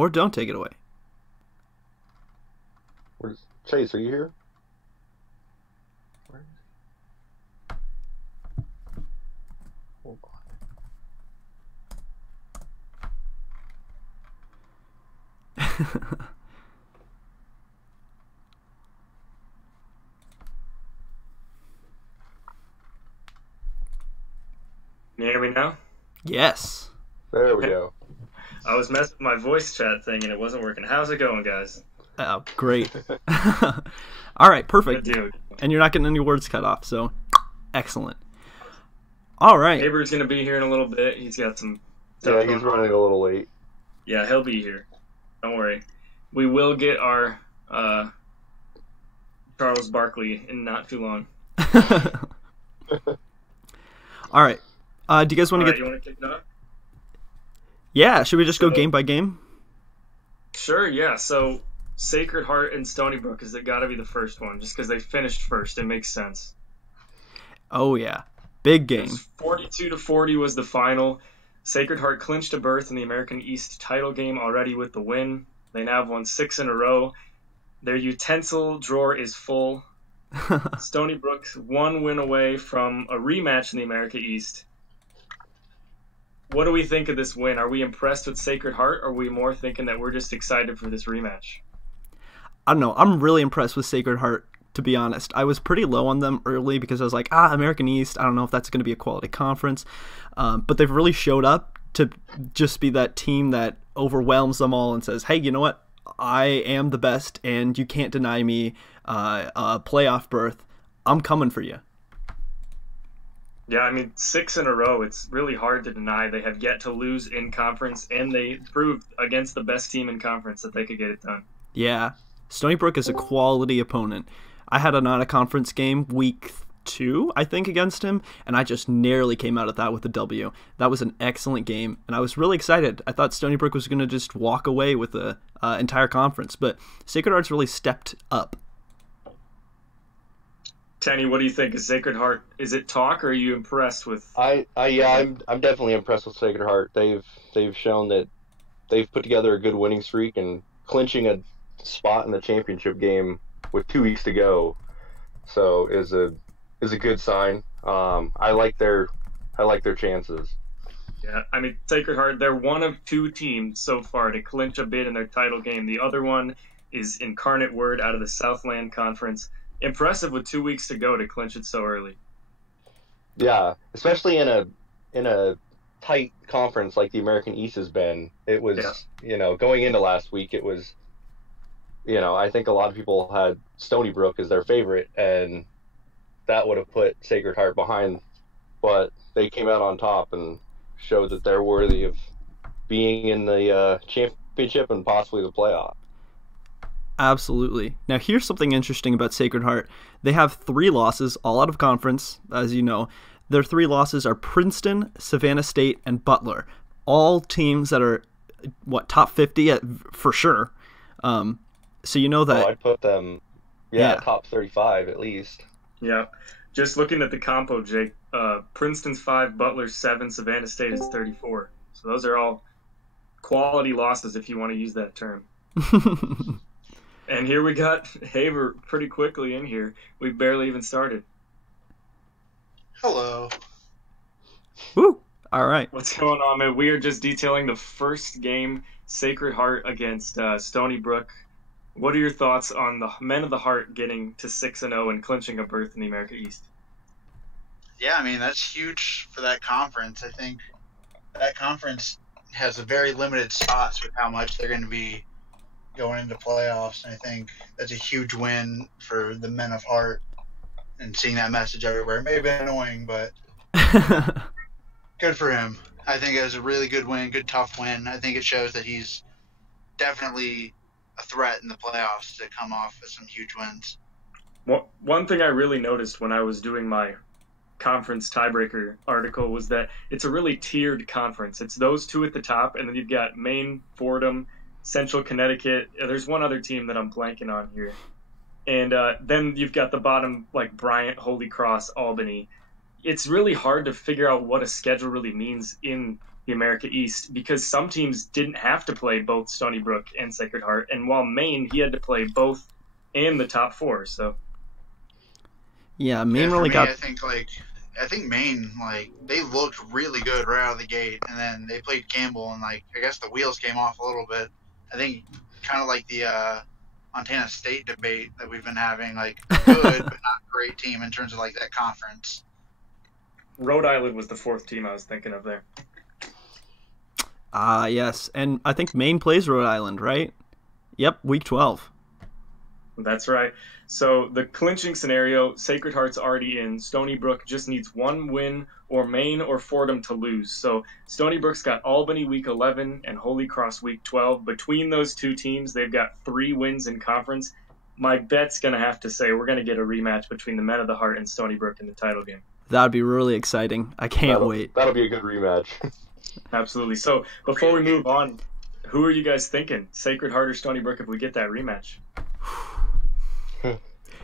or don't take it away. Where's Chase? Are you here? Where is he? Hold on. Can you hear me now? Yes. There we go. I was messing with my voice chat thing and it wasn't working. How's it going, guys? Oh, great. All right, perfect. Good deal. And you're not getting any words cut off, so excellent. All right. Neighbor's going to be here in a little bit. He's got some stuff Yeah, going he's on. running a little late. Yeah, he'll be here. Don't worry. We will get our Charles Barkley in not too long. All right. Do you guys want to You want to kick it off? Yeah, should we just go game by game? Sure, yeah. So Sacred Heart and Stony Brook is got to be the first one, just because they finished first. It makes sense. Oh yeah, big game. 42-40 was the final. Sacred Heart clinched a berth in the American East title game already with the win. They now have won 6 in a row. Their utensil drawer is full. Stony Brook's 1 win away from a rematch in the America East. What do we think of this win? Are we impressed with Sacred Heart, or are we more thinking that we're just excited for this rematch? I don't know. I'm really impressed with Sacred Heart, to be honest. I was pretty low on them early because I was like, American East, I don't know if that's going to be a quality conference. But they've really showed up to just be that team that overwhelms them all and says, hey, you know what? I am the best, and you can't deny me a playoff berth. I'm coming for you. Yeah, I mean, 6 in a row, it's really hard to deny. They have yet to lose in conference, and they proved against the best team in conference that they could get it done. Yeah. Stony Brook is a quality opponent. I had a non-conference game week 2, I think, against him, and I just narrowly came out of that with a W. That was an excellent game, and I was really excited. I thought Stony Brook was going to just walk away with the entire conference, but Sacred Heart's really stepped up. Tenny, what do you think? Is Sacred Heart, is it talk, or are you impressed with? I'm definitely impressed with Sacred Heart. They've shown that they've put together a good winning streak, and clinching a spot in the championship game with 2 weeks to go, so is a good sign. I like their chances. Yeah, I mean, Sacred Heart, they're one of 2 teams so far to clinch a bid in their title game. The other one is Incarnate Word out of the Southland Conference. Impressive with 2 weeks to go to clinch it so early. Yeah, especially in a tight conference like the American East has been. It was, going into last week, it was, I think a lot of people had Stony Brook as their favorite, and that would have put Sacred Heart behind, but they came out on top and showed that they're worthy of being in the championship and possibly the playoff. Absolutely. Now, here's something interesting about Sacred Heart. They have 3 losses, all out of conference, as you know. Their 3 losses are Princeton, Savannah State, and Butler. All teams that are, top 50 for sure. So you know that. Oh, I'd put them, top 35 at least. Yeah. Just looking at the compo, Jake, Princeton's 5, Butler's 7, Savannah State is 34. So those are all quality losses, if you want to use that term. And here we got Haver pretty quickly in here. We've barely even started. Hello. Woo! All right. What's going on, man? We are just detailing the first game, Sacred Heart against Stony Brook. What are your thoughts on the Men of the Heart getting to 6-0 and clinching a berth in the America East? Yeah, I mean, that's huge for that conference. I think that conference has a very limited spots with how much they're going to be going into playoffs, and I think that's a huge win for the Men of Heart, and seeing that message everywhere. It may have been annoying, but good for him. I think it was a really good win, good tough win. I think it shows that he's definitely a threat in the playoffs to come off with some huge wins. Well, one thing I really noticed when I was doing my conference tiebreaker article was that it's a really tiered conference. It's those 2 at the top, and then you've got Maine, Fordham, Central Connecticut. There's one other team that I'm blanking on here. And then you've got the bottom, like Bryant, Holy Cross, Albany. it's really hard to figure out what a schedule really means in the America East because some teams didn't have to play both Stony Brook and Sacred Heart, and while Maine, he had to play both and the top four. So yeah, Maine for really me, got. I think Maine, like, they looked really good right out of the gate, and then they played Campbell, and, like, I guess the wheels came off a little bit. I think kind of like the Montana State debate that we've been having, like, good but not great team in terms of, like, that conference. Rhode Island was the fourth team I was thinking of there. Yes, and I think Maine plays Rhode Island, right? Yep, week 12. That's right. So the clinching scenario, Sacred Heart's already in. Stony Brook just needs one win, or Maine or Fordham to lose. So Stony Brook's got Albany week 11 and Holy Cross week 12. Between those two teams, they've got 3 wins in conference. My bet's going to have to say we're going to get a rematch between the Men of the Heart and Stony Brook in the title game. That would be really exciting. I can't wait. That'll be a good rematch. Absolutely. So before we move on, who are you guys thinking? Sacred Heart or Stony Brook if we get that rematch?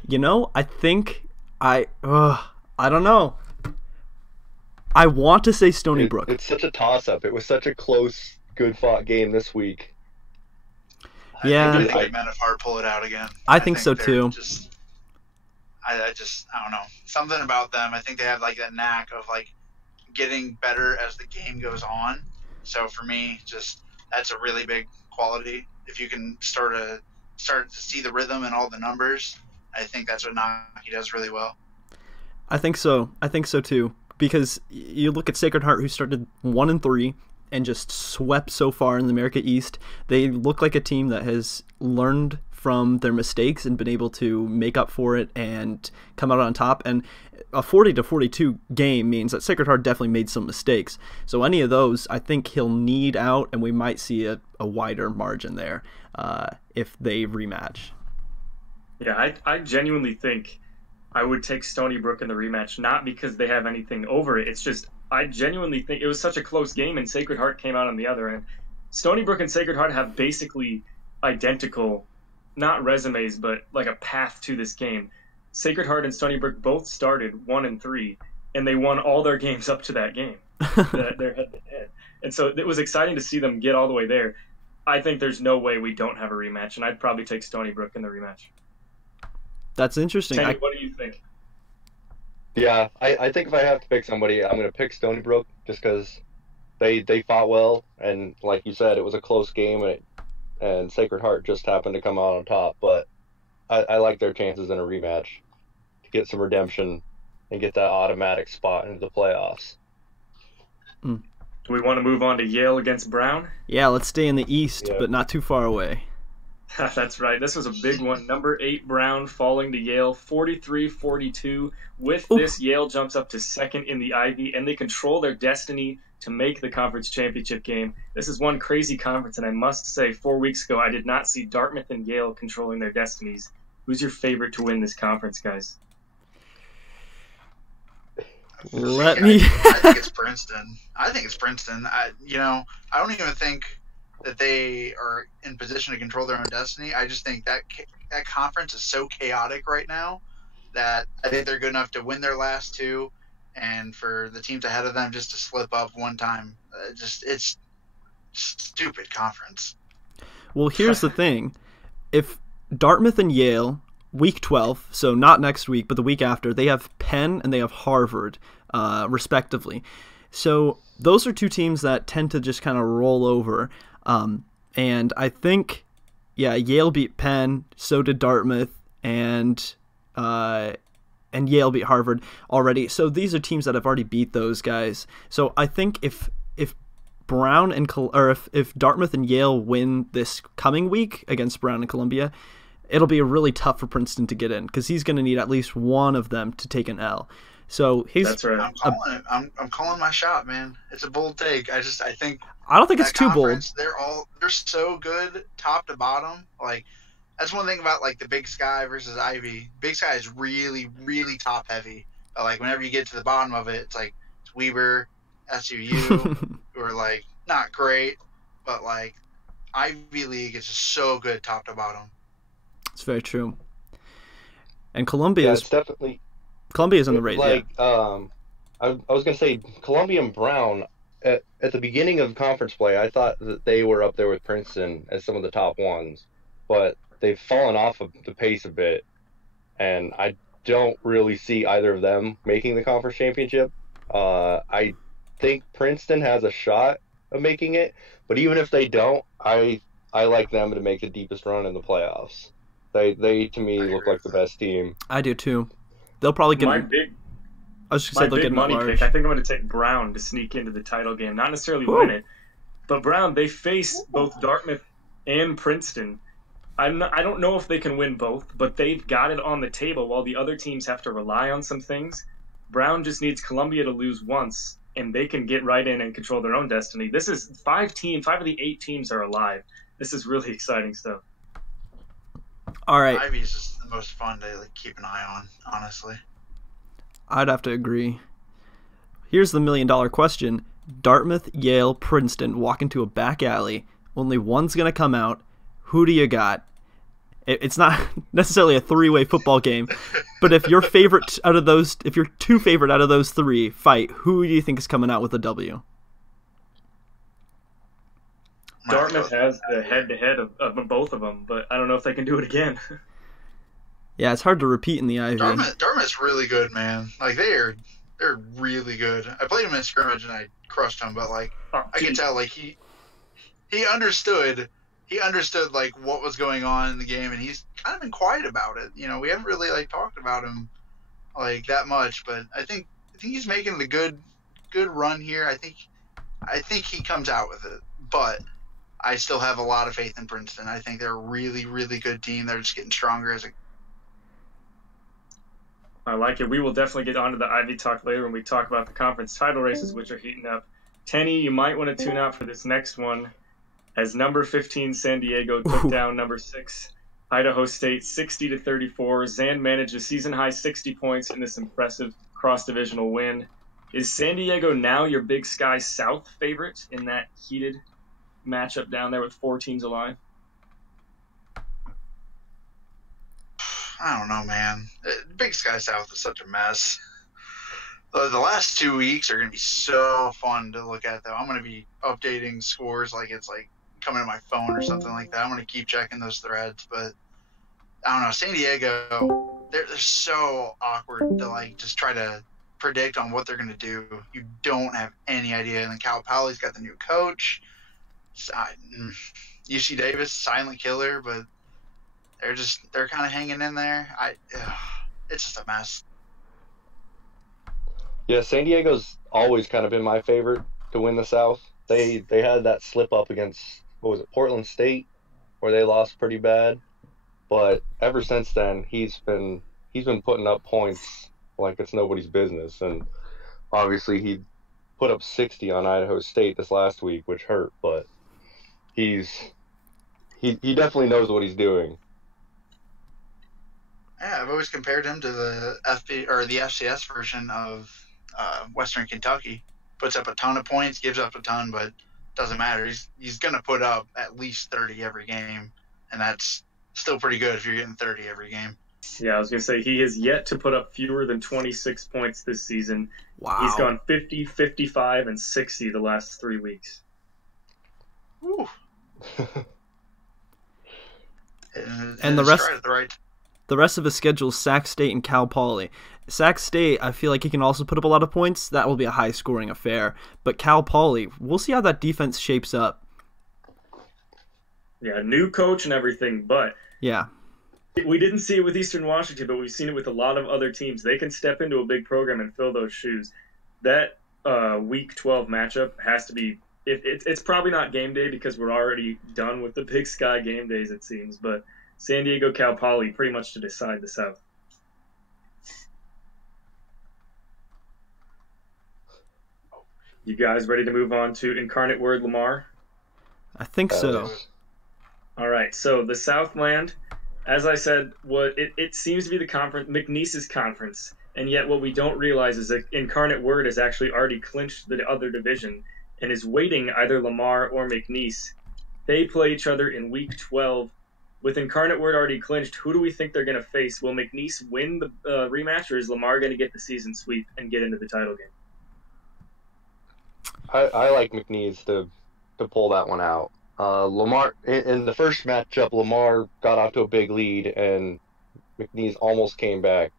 You know, I think I don't know. I want to say Stony Brook. It's such a toss-up. It was such a close, good-fought game this week. Yeah. I think Men of Heart pull it out again. I think so too. I don't know. Something about them. I think they have like that knack of like getting better as the game goes on. So for me, just that's a really big quality. If you can start to see the rhythm and all the numbers, I think that's what Naki does really well. I think so. I think so too. Because you look at Sacred Heart, who started 1-3 and just swept so far in the America East. They look like a team that has learned from their mistakes and been able to make up for it and come out on top. And a 40-42 game means that Sacred Heart definitely made some mistakes. So any of those, I think he'll need out, and we might see a wider margin there if they rematch. Yeah, I genuinely think I would take Stony Brook in the rematch, not because they have anything over it. It's just I genuinely think it was such a close game, and Sacred Heart came out on the other end. Stony Brook and Sacred Heart have basically identical, not resumes, but like a path to this game. Sacred Heart and Stony Brook both started 1-3, and they won all their games up to that game. They're head-to-head. And so it was exciting to see them get all the way there. I think there's no way we don't have a rematch, and I'd probably take Stony Brook in the rematch. That's interesting. Tanny, what do you think? Yeah, I think if I have to pick somebody, I'm going to pick Stony Brook just because they fought well, and like you said, it was a close game, and Sacred Heart just happened to come out on top. But I like their chances in a rematch to get some redemption and get that automatic spot into the playoffs. Do we want to move on to Yale against Brown? Yeah, let's stay in the East, but not too far away. That's right. This was a big one. Number 8 Brown falling to Yale 43-42. With this, Yale jumps up to second in the Ivy, and they control their destiny to make the conference championship game. This is one crazy conference, and I must say 4 weeks ago I did not see Dartmouth and Yale controlling their destinies. Who's your favorite to win this conference, guys? I think it's Princeton. I don't even think that they are in position to control their own destiny. I just think that conference is so chaotic right now that I think they're good enough to win their last 2, and for the teams ahead of them just to slip up one time. It's stupid conference. Well, here's the thing. If Dartmouth and Yale, week 12, so not next week, but the week after, they have Penn and they have Harvard, respectively. So those are 2 teams that tend to just kind of roll over. And I think, Yale beat Penn, so did Dartmouth, and Yale beat Harvard already. So these are teams that have already beat those guys. So I think if Brown and if Dartmouth and Yale win this coming week against Brown and Columbia, it'll be really tough for Princeton to get in because he's going to need at least one of them to take an L. So that's right. I'm calling my shot, man. It's a bold take. I don't think it's too bold. They're so good top to bottom. Like that's one thing about like the Big Sky versus Ivy. Big Sky is really, really top heavy. But like whenever you get to the bottom of it, it's Weber, SUU, who are like not great, but like Ivy League is just so good top to bottom. It's very true. And Columbia is definitely Columbia's in the race. Like I was gonna say Columbia and Brown at the beginning of conference play. I thought that they were up there with Princeton as some of the top ones, but they've fallen off of the pace a bit, and I don't really see either of them making the conference championship. I think Princeton has a shot of making it, but even if they don't, I like them to make the deepest run in the playoffs. They to me look like the best team. I do too. They'll probably get. My big I was just My gonna say they'll big get money large. pick, I think I'm going to take Brown to sneak into the title game. Not necessarily win it, but Brown, they face both Dartmouth and Princeton. I don't know if they can win both, but they've got it on the table while the other teams have to rely on some things. Brown just needs Columbia to lose once, and they can get right in and control their own destiny. This is 5 of the 8 teams are alive. This is really exciting stuff. All right. Ivy is just the most fun to keep an eye on, honestly. I'd have to agree. Here's the $1 million question. Dartmouth, Yale, Princeton walk into a back alley. Only one's going to come out. Who do you got? It's not necessarily a 3-way football game, but if your favorite out of those, if your 2 favorite out of those 3 fight, who do you think is coming out with a W? Dartmouth has the head-to-head of both of them, but I don't know if they can do it again. Yeah, it's hard to repeat in the Ivy. Dartmouth's really good, man. They're really good. I played him in scrimmage and I crushed him, but I can tell he understood what was going on in the game, and he's kind of been quiet about it. We haven't really talked about him that much, but I think he's making the good run here. I think he comes out with it, but I still have a lot of faith in Princeton. I think they're a really, really good team. They're just getting stronger as a. I like it. We will definitely get onto the Ivy talk later when we talk about the conference title races, which are heating up. Tenny, you might want to tune out for this next one, as number 15 San Diego took down number 6 Idaho State 60-34. Zan managed a season-high 60 points in this impressive cross-divisional win. Is San Diego now your Big Sky South favorite in that heated matchup down there with 4 teams alive? I don't know, man. Big Sky South is such a mess. The last 2 weeks are going to be so fun to look at, though. I'm going to be updating scores it's coming to my phone or something like that. I'm going to keep checking those threads, but I don't know. San Diego, they're so awkward to just try to predict on what they're going to do. You don't have any idea. And then Cal Poly's got the new coach. UC Davis, silent killer, but they're kind of hanging in there. It's just a mess. Yeah, San Diego's always kind of been my favorite to win the South. They had that slip up against, what was it, Portland State, where they lost pretty bad. But ever since then, he's been putting up points like it's nobody's business. And obviously he put up 60 on Idaho State this last week, which hurt. But he definitely knows what he's doing. Yeah, I've always compared him to the the FCS version of Western Kentucky. Puts up a ton of points, gives up a ton, but doesn't matter. He's going to put up at least 30 every game, and that's still pretty good if you're getting 30 every game. Yeah, I was going to say he has yet to put up fewer than 26 points this season. Wow. He's gone 50, 55, and 60 the last 3 weeks. Woo. And the rest of his schedule is Sac State and Cal Poly. Sac State, I feel like he can also put up a lot of points. That will be a high-scoring affair. But Cal Poly, we'll see how that defense shapes up. Yeah, new coach and everything, but yeah, we didn't see it with Eastern Washington, but we've seen it with a lot of other teams. They can step into a big program and fill those shoes. That Week 12 matchup has to be it's probably not game day because we're already done with the Big Sky game days, it seems, but San Diego, Cal Poly, pretty much to decide the South. You guys ready to move on to Incarnate Word Lamar? I think so. All right, so the Southland, as I said, it seems to be the conference, McNeese's conference, and yet what we don't realize is that Incarnate Word has actually already clinched the other division and is waiting either Lamar or McNeese. They play each other in Week 12. With Incarnate Word already clinched, who do we think they're going to face? Will McNeese win the rematch, or is Lamar going to get the season sweep and get into the title game? I like McNeese to pull that one out. Lamar in the first matchup, Lamar got off to a big lead, and McNeese almost came back.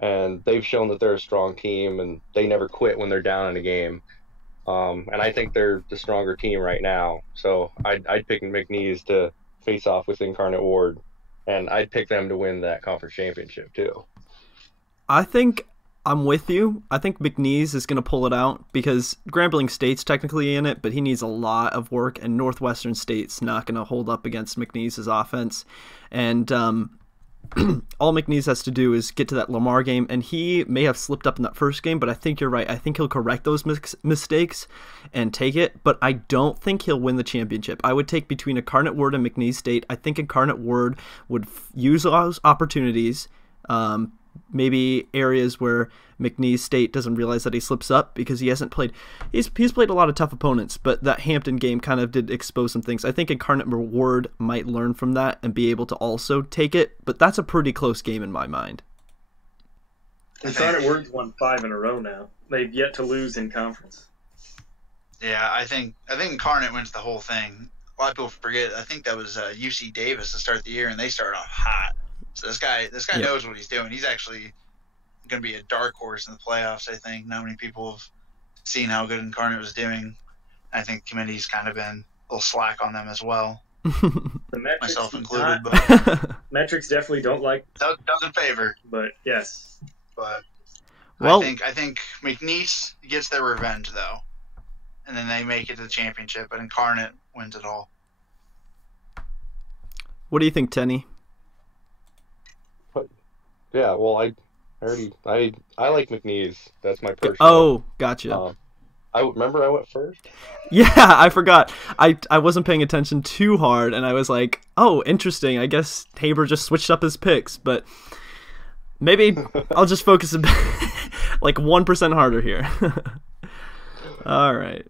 And they've shown that they're a strong team, and they never quit when they're down in a game. And I think they're the stronger team right now. So I'd pick McNeese to face off with Incarnate Ward, and I'd pick them to win that conference championship too. I think I'm with you. I think McNeese is going to pull it out because Grambling State's technically in it, but he needs a lot of work, and Northwestern State's not going to hold up against McNeese's offense. And all McNeese has to do is get to that Lamar game, and he may have slipped up in that first game, but I think you're right. I think he'll correct those mistakes and take it, but I don't think he'll win the championship. I would take between Incarnate Word and McNeese State. I think Incarnate Word would use those opportunities, maybe areas where McNeese State doesn't realize that he slips up because he hasn't played. He's played a lot of tough opponents, but that Hampton game kind of did expose some things. I think Incarnate Word might learn from that and be able to also take it, but that's a pretty close game in my mind. Incarnate Word's won 5 in a row now. They've yet to lose in conference. Yeah, I think Incarnate wins the whole thing. A lot of people forget. I think that was UC Davis to start the year, and they started off hot. So this guy knows what he's doing. He's actually going to be a dark horse in the playoffs, I think. Not many people have seen how good Incarnate was doing. I think the committee's kind of been a little slack on them as well. Myself included. But metrics definitely don't like. Doesn't favor. But yes. But well, I think McNeese gets their revenge, though. And then they make it to the championship, but Incarnate wins it all. What do you think, Tenny? Yeah, well, I like McNeese. That's my personal. Oh, gotcha. I remember I went first. Yeah, I forgot. I wasn't paying attention too hard, and I was like, oh, interesting. I guess Haber just switched up his picks, but maybe I'll just focus a bit, like 1% harder here. All right.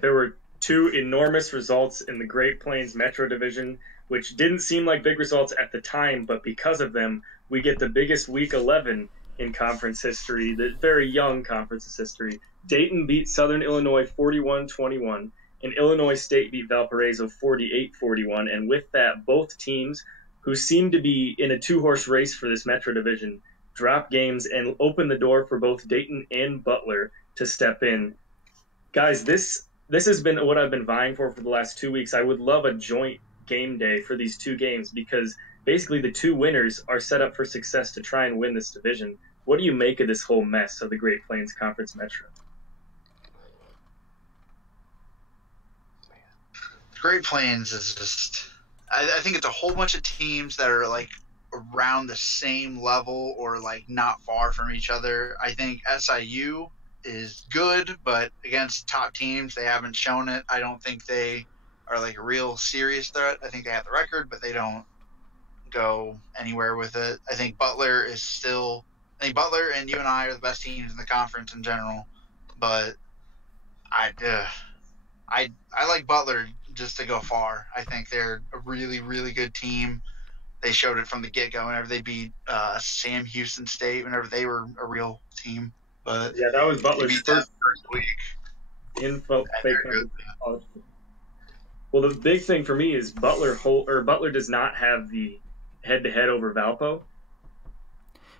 There were 2 enormous results in the Great Plains Metro Division, which didn't seem like big results at the time, but because of them, we get the biggest Week 11 in conference history, the very young conference's history. Dayton beat Southern Illinois 41-21, and Illinois State beat Valparaiso 48-41, and with that, both teams, who seemed to be in a 2-horse race for this Metro Division, dropped games and opened the door for both Dayton and Butler to step in. Guys, this has been what I've been vying for the last 2 weeks. I would love a joint game day for these 2 games because basically the 2 winners are set up for success to try and win this division. What do you make of this whole mess of the Great Plains Conference Metro? Great Plains is just I think it's a whole bunch of teams that are like around the same level or like not far from each other. I think SIU is good, but against top teams they haven't shown it. I don't think they are like a real serious threat. I think they have the record, but they don't go anywhere with it. I think Butler and UNI are the best teams in the conference in general, but I like Butler just to go far. I think they're a really, really good team. They showed it from the get-go whenever they beat Sam Houston State, whenever they were a real team. But yeah, that was Butler's first week. Well, the big thing for me is Butler does not have the head-to-head over Valpo.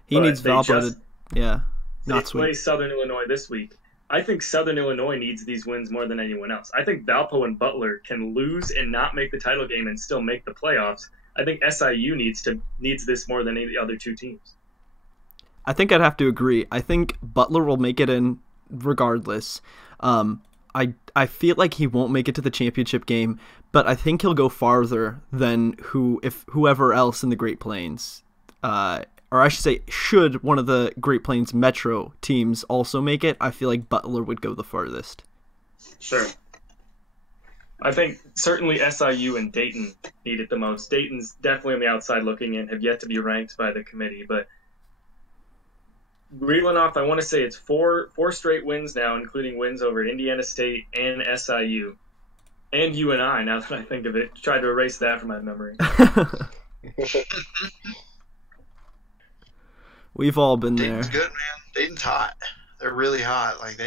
He needs Valpo to, not sweet. They play Southern Illinois this week. I think Southern Illinois needs these wins more than anyone else. I think Valpo and Butler can lose and not make the title game and still make the playoffs. I think SIU needs this more than any of the other 2 teams. I think I'd have to agree. I think Butler will make it in regardless. I feel like he won't make it to the championship game, but I think he'll go farther than whoever else in the Great Plains. Or I should say, should one of the Great Plains Metro teams also make it, I feel like Butler would go the farthest. Sure. I think certainly SIU and Dayton need it the most. Dayton's definitely on the outside looking in, have yet to be ranked by the committee, but reeling off, I want to say it's four straight wins now, including wins over Indiana State and SIU and UNI, now that I think of it. Tried to erase that from my memory. We've all been Dayton's there. Good, man. Dayton's hot. They're really hot. Like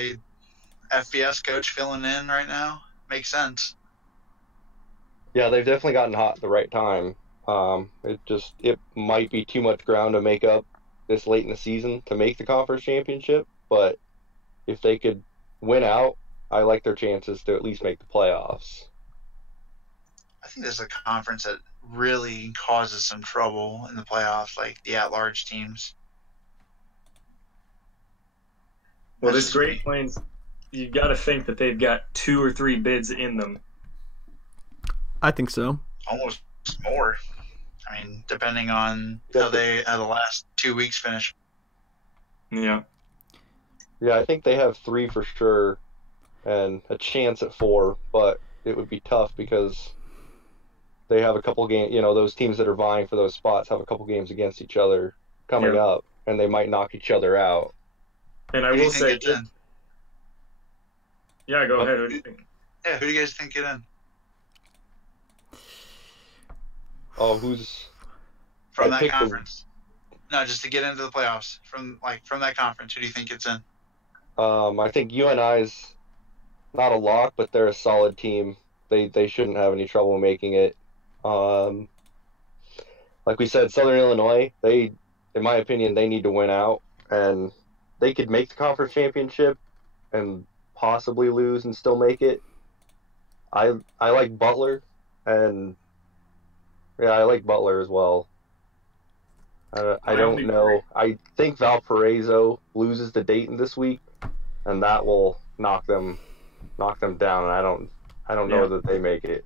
FBS coach filling in right now. Makes sense. Yeah, they've definitely gotten hot at the right time. It might be too much ground to make up this late in the season to make the conference championship, but if they could win out, I like their chances to at least make the playoffs. I think this is a conference that really causes some trouble in the playoffs, like the at-large teams. Well, this Great Plains, you've got to think that they've got 2 or 3 bids in them. I think so. Almost more. I mean, depending on how the last 2 weeks finish. Yeah. Yeah, I think they have 3 for sure and a chance at 4, but it would be tough because they have a couple games, those teams that are vying for those spots have a couple games against each other coming up, and they might knock each other out. And I will say, yeah, go ahead. Who do you think? Yeah, who do you guys think get in? Oh, who's from that conference? No, just to get into the playoffs from that conference. Who do you think gets in? I think UNI's not a lock, but they're a solid team. They shouldn't have any trouble making it. Like we said, Southern Illinois, in my opinion, they need to win out, and they could make the conference championship and possibly lose and still make it. I like Butler, and I like Butler as well. I don't know. I think Valparaiso loses to Dayton this week, and that will knock them down. And I don't know that they make it.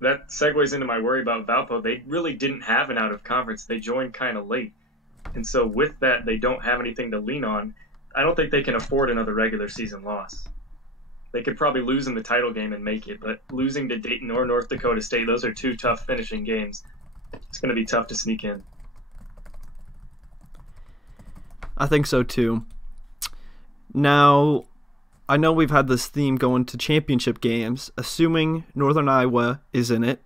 That segues into my worry about Valpo. They really didn't have an out of conference. They joined kind of late, and so with that, they don't have anything to lean on. I don't think they can afford another regular season loss. They could probably lose in the title game and make it, but losing to Dayton or North Dakota State, those are 2 tough finishing games. It's going to be tough to sneak in. I think so too. Now, I know we've had this theme going to championship games, assuming Northern Iowa is in it,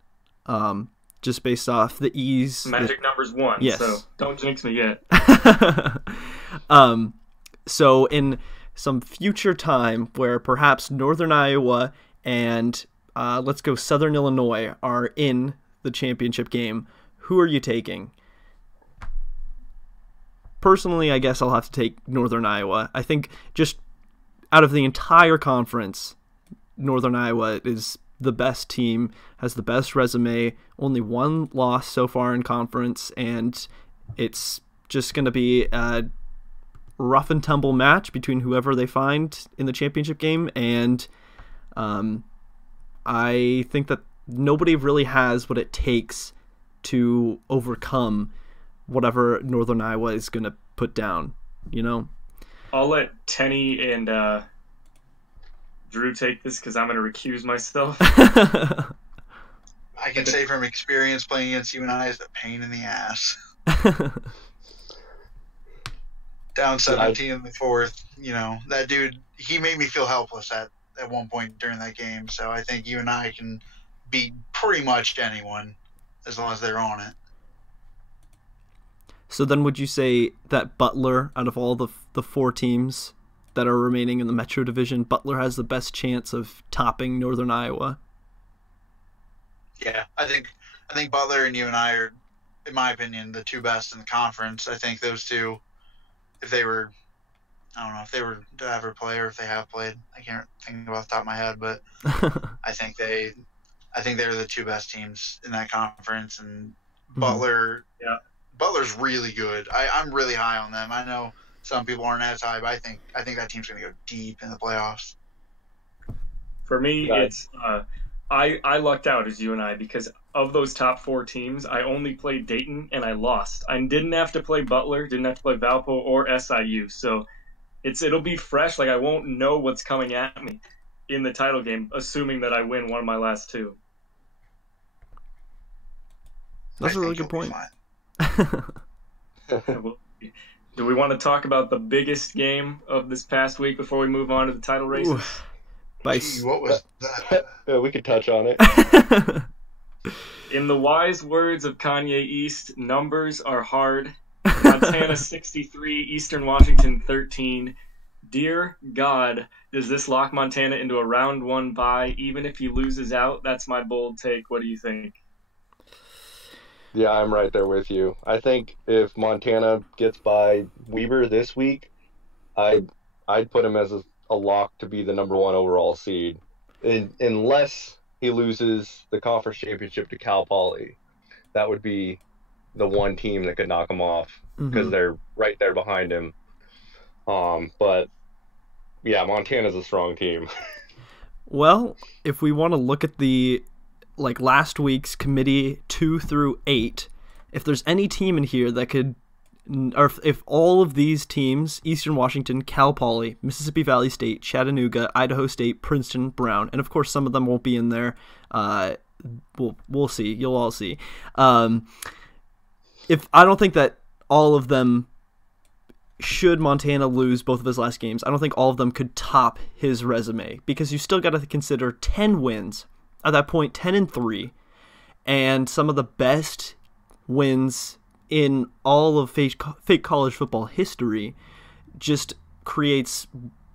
just based off the ease. Magic number's 1, yes. So don't jinx me yet. So in some future time where perhaps Northern Iowa and let's go Southern Illinois are in the championship game, who are you taking? Personally, I guess I'll have to take Northern Iowa. I think just out of the entire conference, Northern Iowa is the best team, has the best resume, only 1 loss so far in conference, and it's just going to be a rough and tumble match between whoever they find in the championship game, and I think that nobody really has what it takes to overcome whatever Northern Iowa is going to put down, I'll let Tenny and Drew take this because I'm going to recuse myself. I can say from experience playing against UNI is a pain in the ass. Down 17 in the 4th, that dude, he made me feel helpless at one point during that game. So I think UNI can beat pretty much anyone as long as they're on it. So then would you say that Butler, out of all the 4 teams that are remaining in the Metro Division, Butler has the best chance of topping Northern Iowa? Yeah, I think Butler and UNI are, in my opinion, the 2 best in the conference. I think those 2, if they were to ever play or if they have played, I can't think about the top of my head, but I think they're the 2 best teams in that conference, and Butler. Yeah. Butler's really good. I'm really high on them. I know some people aren't as high, but I think that team's going to go deep in the playoffs. For me, it's I lucked out as UNI because of those top 4 teams, I only played Dayton and I lost. I didn't have to play Butler, didn't have to play Valpo or SIU, so it'll be fresh. Like I won't know what's coming at me in the title game, assuming that I win one of my last 2. That's a really good point. Do we want to talk about the biggest game of this past week before we move on to the title races? Gee, what was that? Yeah, we could touch on it. In the wise words of Kanye East, numbers are hard. Montana 63, Eastern Washington 13. Dear God, does this lock Montana into a round 1 bye, even if he loses out? That's my bold take. What do you think? Yeah, I'm right there with you. I think if Montana gets by Weber this week, I'd put him as a lock to be the number 1 overall seed, unless he loses the conference championship to Cal Poly. That would be the one team that could knock him off because they're right there behind him. But yeah, Montana's a strong team. Well, if we want to look at the last week's committee 2 through 8, if there's any team in here that could, or if all of these teams, Eastern Washington, Cal Poly, Mississippi Valley State, Chattanooga, Idaho State, Princeton, Brown, and of course some of them won't be in there. We'll see. You'll all see. If I don't think that all of them, should Montana lose both of his last games, I don't think all of them could top his resume, because you still got to consider 10 wins. At that point, 10-3, and some of the best wins in all of fake college football history, just creates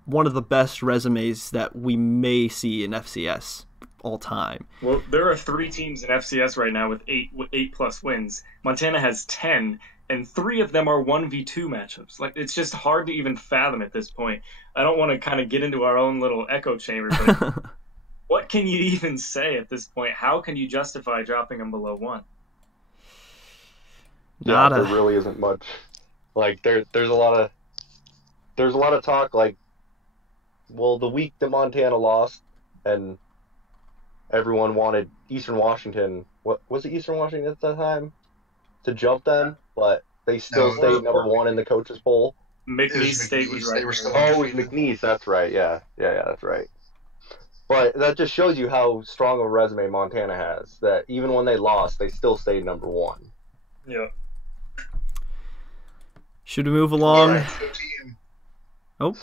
one of the best resumes that we may see in FCS all time. Well, there are 3 teams in FCS right now with 8+ wins. Montana has 10, and 3 of them are 1v2 matchups. It's just hard to even fathom at this point. I don't want to kind of get into our own little echo chamber, but what can you even say at this point? How can you justify dropping them below 1? Yeah, there really isn't much. There's a lot of talk. The week that Montana lost, and everyone wanted Eastern Washington. What was it, Eastern Washington at that time, to jump them, but they still stayed number 1 in the coaches poll. McNeese State was right. McNeese, that's right. Yeah, that's right. But that just shows you how strong of a resume Montana has, that even when they lost, they still stayed number 1. Yeah. Should we move along? Yeah, Oh.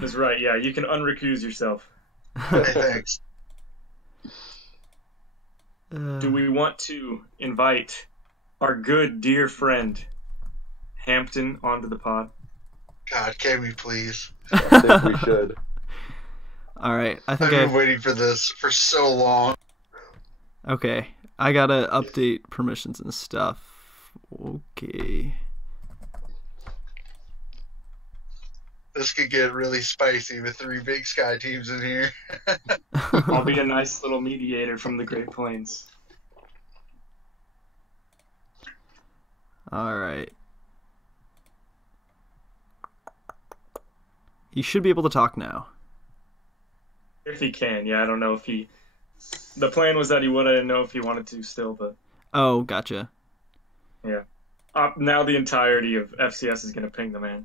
That's right, yeah. You can unrecuse yourself. hey, thanks. Do we want to invite our good, dear friend, Hampton, onto the pod? God, can we please? I think we should. All right, I've been waiting for this for so long. Okay, I gotta update permissions and stuff. Okay. This could get really spicy with 3 Big Sky teams in here. I'll be a nice little mediator from the Great Plains. All right. He should be able to talk now. If he can, yeah. I don't know if he... The plan was that he would. I didn't know if he wanted to still, but... Oh, gotcha. Yeah. Now the entirety of FCS is going to ping the man.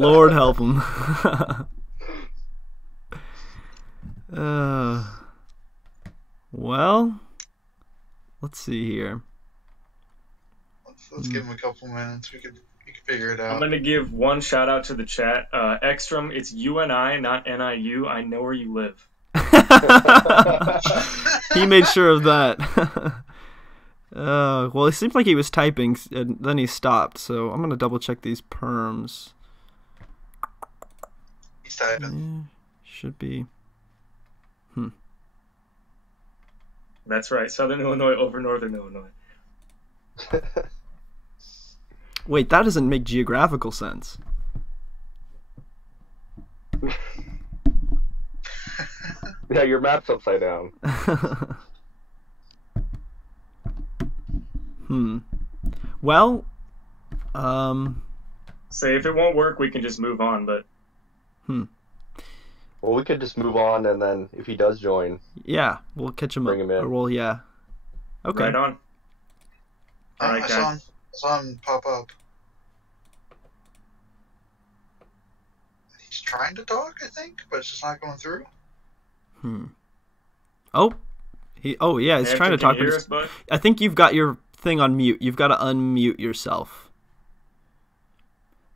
Lord help him. Well, let's see here. Let's give him a couple minutes. We could figure it out. I'm going to give one shout out to the chat. Ekstrom, it's UNI, not NIU. I know where you live. He made sure of that. Well, it seemed like he was typing, and then he stopped, so I'm going to double check these perms. He's typing. Yeah, should be. That's right. Southern Illinois over Northern Illinois. Wait, that doesn't make geographical sense. Yeah, your map's upside down. Well, say if it won't work, we can just move on, but... Well, we could just move on, and then if he does join... Yeah, we'll catch him bring him in. Or we'll, yeah. Okay. Right on. All right, I saw him pop up. He's trying to talk, I think, but it's just not going through. Oh, yeah, he's trying to talk. I think you've got your thing on mute. You've got to unmute yourself.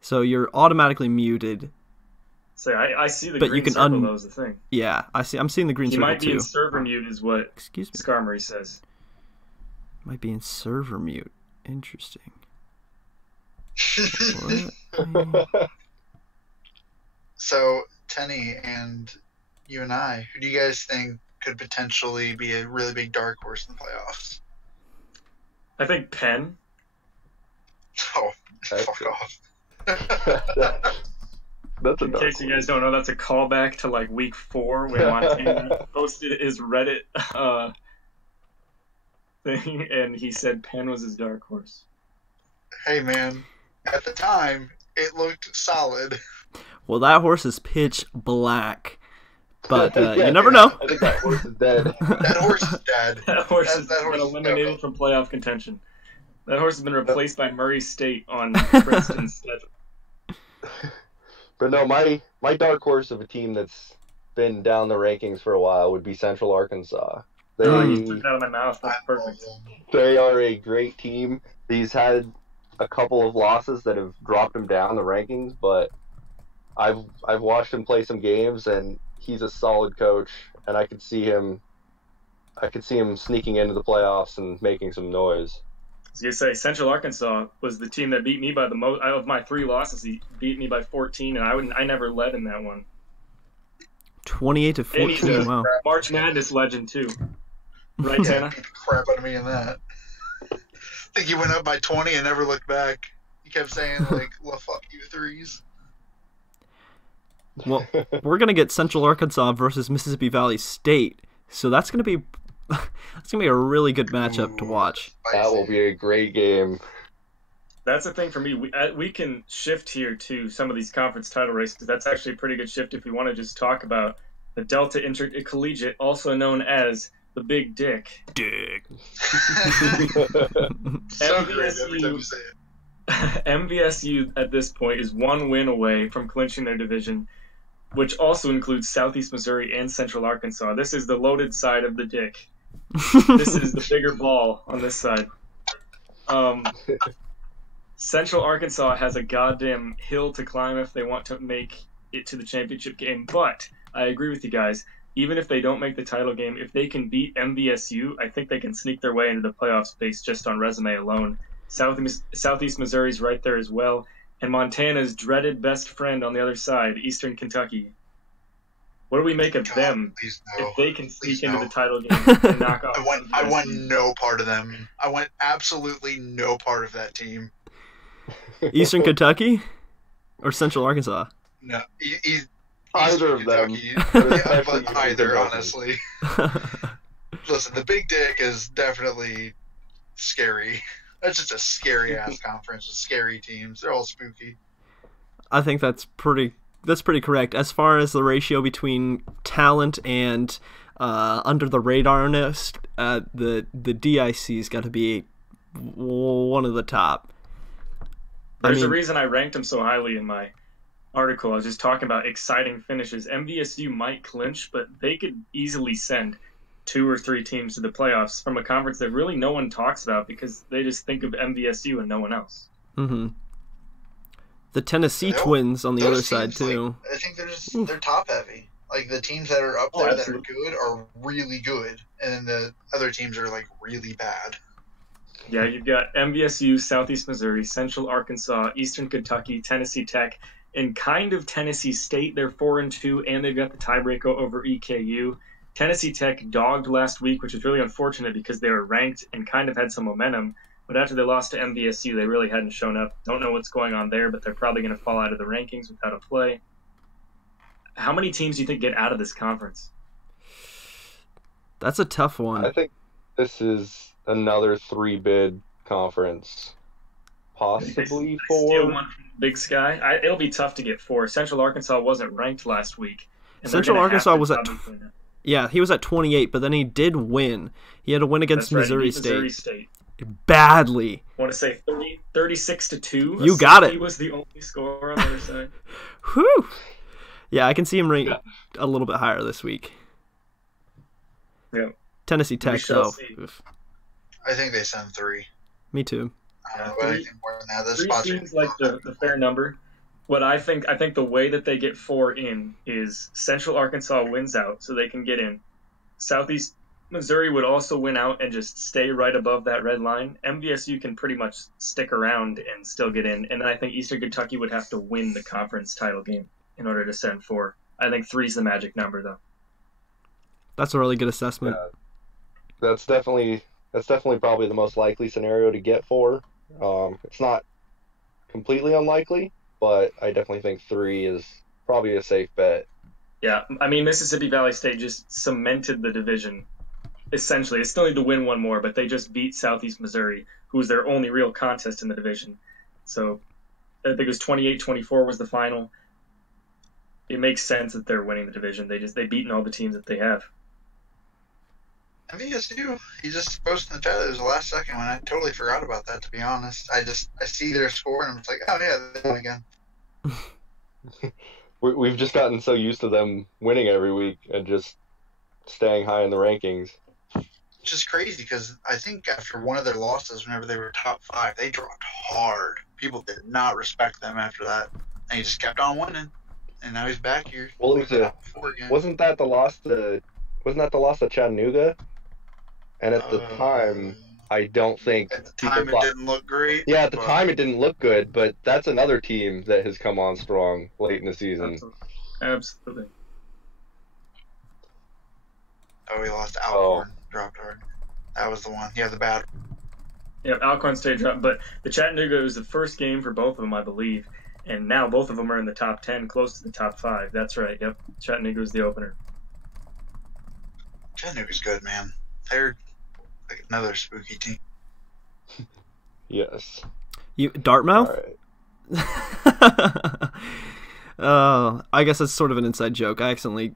So you're automatically muted. So I see the green circle, that was the thing. Yeah, I'm seeing the green circle too. He might be in server mute is what Skarmory says. Might be in server mute. Interesting. So, Tenny and you and I, who do you guys think could potentially be a really big dark horse in the playoffs? I think Penn. Oh, fuck off. That's a In dark case you horse. guys don't know, that's a callback to like week 4 when Montana posted his Reddit thing, and he said Penn was his dark horse. Hey, man. At the time, it looked solid. Well, that horse is pitch black. But Yeah, you never know. I think that horse is dead. That horse is dead. That horse has That horse been is eliminated dead. from playoff contention. That horse has been replaced by Murray State on Princeton's schedule. But no, my dark horse of a team that's been down the rankings for a while would be Central Arkansas. They You took it out of my mouth. That's perfect. they are a great team. He's had a couple of losses that have dropped him down the rankings, but I've watched him play some games, and he's a solid coach, and I could see him sneaking into the playoffs and making some noise. I was gonna say Central Arkansas was the team that beat me by the most. Out of my 3 losses, he beat me by 14, and I never led in that one. 28 to And he's 14. a Wow. March Madness legend too, right, Tana? Beat the crap out of me in that. I think you went up by 20 and never looked back. You kept saying, like, well, fuck you threes. Well, we're gonna get Central Arkansas versus Mississippi Valley State, so that's gonna be a really good matchup to watch. That will be a great game. That's the thing for me. We can shift here to some of these conference title races. That's actually a pretty good shift if we want to just talk about the Delta Intercollegiate, also known as the Big Dick. Dick. So great every time you say it. MVSU at this point is 1 win away from clinching their division, which also includes Southeast Missouri and Central Arkansas. This is the loaded side of the dick. This is the bigger ball on this side. Central Arkansas has a goddamn hill to climb if they want to make it to the championship game. But I agree with you guys. Even if they don't make the title game, if they can beat MVSU, I think they can sneak their way into the playoffs based just on resume alone. Southeast Missouri's right there as well. And Montana's dreaded best friend on the other side, Eastern Kentucky. What do we make of God, them please no. if they can sneak Please into no. the title game and knock off I want MVSU? no part of them. I want absolutely no part of that team. Eastern Kentucky or Central Arkansas? No, Either of them. Yeah, Especially but either, Kentucky. honestly. Listen, the Big Dick is definitely scary. That's just a scary ass conference with scary teams. They're all spooky. I think that's pretty correct. As far as the ratio between talent and under the radarness, the DIC's got to be one of the top. There's a reason I ranked them so highly in my article. I was just talking about exciting finishes. MVSU might clinch, but they could easily send 2 or 3 teams to the playoffs from a conference that really no one talks about because they just think of MVSU and no one else. Mm-hmm. The Tennessee Nope. Twins on the Those other side teams, too. I think they're top heavy. Like the teams that are up there that are absolutely. good are really good, and then the other teams are like really bad. Yeah, you've got MVSU, Southeast Missouri, Central Arkansas, Eastern Kentucky, Tennessee Tech, and kind of Tennessee State. They're 4-2, and they've got the tiebreaker over EKU. Tennessee Tech dogged last week, which is really unfortunate because they were ranked and kind of had some momentum. But after they lost to MVSU, they really hadn't shown up. Don't know what's going on there, but they're probably going to fall out of the rankings without a play. How many teams do you think get out of this conference? That's a tough one. I think this is another 3-bid conference. Possibly Steal 4. one from Big Sky. It'll be tough to get 4. Central Arkansas wasn't ranked last week. and they're Central gonna have Arkansas to was at probably win it. Yeah, he was at 28, but then he did win. He had a win against That's right, Missouri he beat State. Missouri State. Badly. I want to say 36-2. You got it. He was the only scorer on the other side. Whew. Yeah, I can see him ranked a little bit higher this week. Yeah. Tennessee Tech, shall though. see. Oof. I think they send 3. Me too. I don't know Yeah, about 3 anything more than that. This 3 spot's seems like the fair number. What I think the way that they get 4 in is Central Arkansas wins out, so they can get in. Southeast Missouri would also win out and just stay right above that red line, MVSU can pretty much stick around and still get in. And then I think Eastern Kentucky would have to win the conference title game in order to send 4. I think 3 is the magic number, though. That's a really good assessment. Yeah, that's definitely probably the most likely scenario to get 4. It's not completely unlikely, but I definitely think 3 is probably a safe bet. Yeah, I mean, Mississippi Valley State just cemented the division. Essentially, they still need to win one more, but they just beat Southeast Missouri, who was their only real contest in the division. So I think it was 28-24 was the final. It makes sense that they're winning the division. They beaten all the teams that they have. MVSU, he just posted in the chat. It was the last second when I totally forgot about that, to be honest. I see their score and I'm just like, oh yeah, they won again. We've just gotten so used to them winning every week and just staying high in the rankings. Which is crazy because I think after one of their losses, whenever they were top 5, they dropped hard. People did not respect them after that. And he just kept on winning. And now he's back here. Well, wasn't that the loss to Chattanooga? And at the time, I don't think at the time it didn't look great. Yeah, at the time it didn't look good, but that's another team that has come on strong late in the season. Absolutely. Oh, we lost Alcorn. Dropped hard. That was the one. Yeah, the bad. Yeah, Alcorn State dropped, but the Chattanooga was the first game for both of them, I believe, and now both of them are in the top 10, close to the top 5. That's right. Yep, Chattanooga was the opener. Chattanooga's good, man. They're like another spooky team. Yes. You Dartmouth? All right. I guess that's sort of an inside joke. I accidentally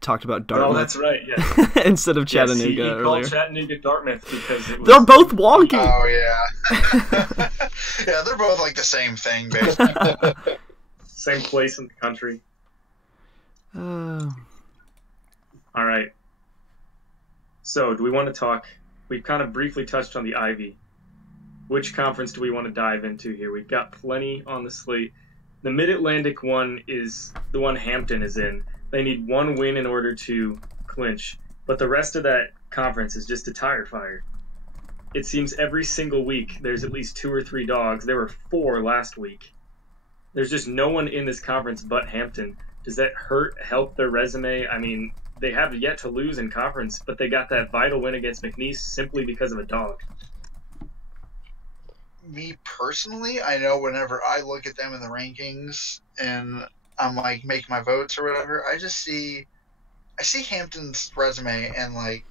talked about Dartmouth. Oh, that's right. Yes. Instead of Chattanooga he earlier. called Chattanooga Dartmouth because it was. They're both wonky. Oh yeah. Yeah, they're both like the same thing, basically. Same place in the country. All right. So, do we want to talk? We've kind of briefly touched on the Ivy. Which conference do we want to dive into here? We've got plenty on the slate. The Mid-Atlantic one is the one Hampton is in. They need one win in order to clinch, but the rest of that conference is just a tire fire. It seems every single week there's at least 2 or 3 dogs. There were 4 last week. There's just no one in this conference but Hampton. Does that help their resume? I mean, they have yet to lose in conference, but they got that vital win against McNeese simply because of a dog. Me personally, I know whenever I look at them in the rankings and I'm like making my votes or whatever, I see Hampton's resume and like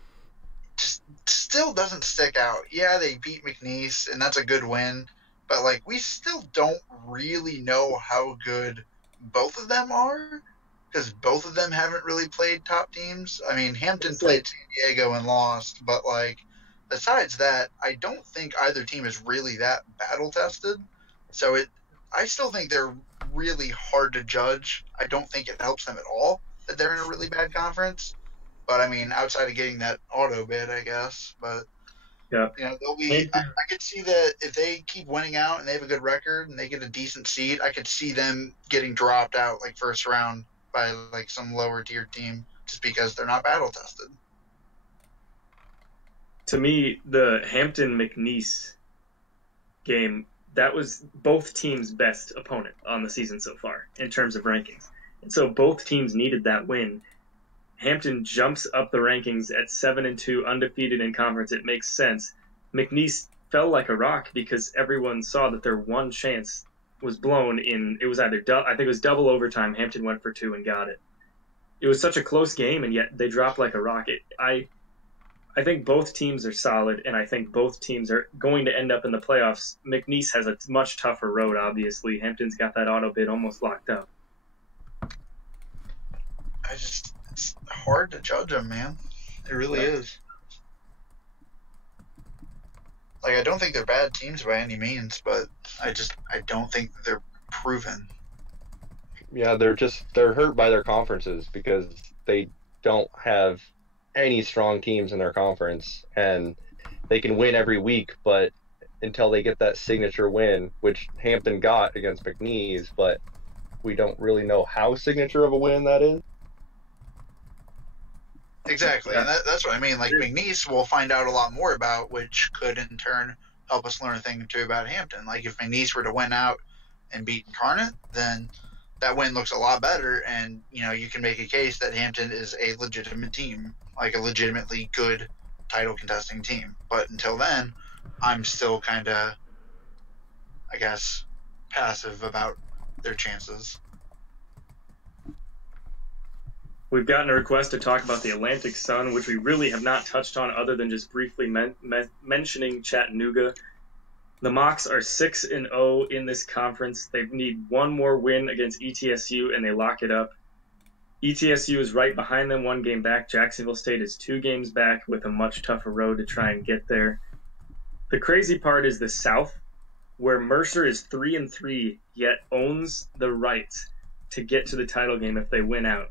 just still doesn't stick out. Yeah, they beat McNeese and that's a good win, but like we still don't really know how good both of them are because both of them haven't really played top teams. I mean, Hampton played San Diego and lost, but like besides that, I don't think either team is really that battle tested. So I still think they're really hard to judge. I don't think it helps them at all that they're in a really bad conference. But I mean, outside of getting that auto bid, I guess. But yeah, you know, they'll be. I could see that if they keep winning out and they have a good record and they get a decent seed, I could see them getting dropped out like first round by like some lower tier team just because they're not battle tested. To me, the Hampton McNeese game, that was both teams' best opponent on the season so far in terms of rankings. And so both teams needed that win. Hampton jumps up the rankings at 7-2, undefeated in conference. It makes sense. McNeese fell like a rock because everyone saw that their one chance was blown in. It was either I think it was double overtime. Hampton went for 2 and got it. It was such a close game, and yet they dropped like a rock. I think both teams are solid, and I think both teams are going to end up in the playoffs. McNeese has a much tougher road, obviously. Hampton's got that auto bid almost locked up. It's hard to judge them, man. It really is. Like, I don't think they're bad teams by any means, but I don't think that they're proven. Yeah, they're hurt by their conferences because they don't have any strong teams in their conference, and they can win every week, but until they get that signature win, which Hampton got against McNeese, but we don't really know how signature of a win that is. Exactly, Yeah. and that's what I mean. Like McNeese, we'll find out a lot more about, which could in turn help us learn a thing or two about Hampton. Like if McNeese were to win out and beat Incarnate, then that win looks a lot better, and you can make a case that Hampton is a legitimate team, like a legitimately good title contesting team. But until then, I'm still kind of, I guess, passive about their chances. We've gotten a request to talk about the Atlantic Sun, which we really have not touched on other than just briefly mentioning Chattanooga. The Mocs are 6-0 in this conference. They need one more win against ETSU, and they lock it up. ETSU is right behind them, 1 game back. Jacksonville State is 2 games back with a much tougher road to try and get there. The crazy part is the South, where Mercer is 3-3, yet owns the right to get to the title game if they win out.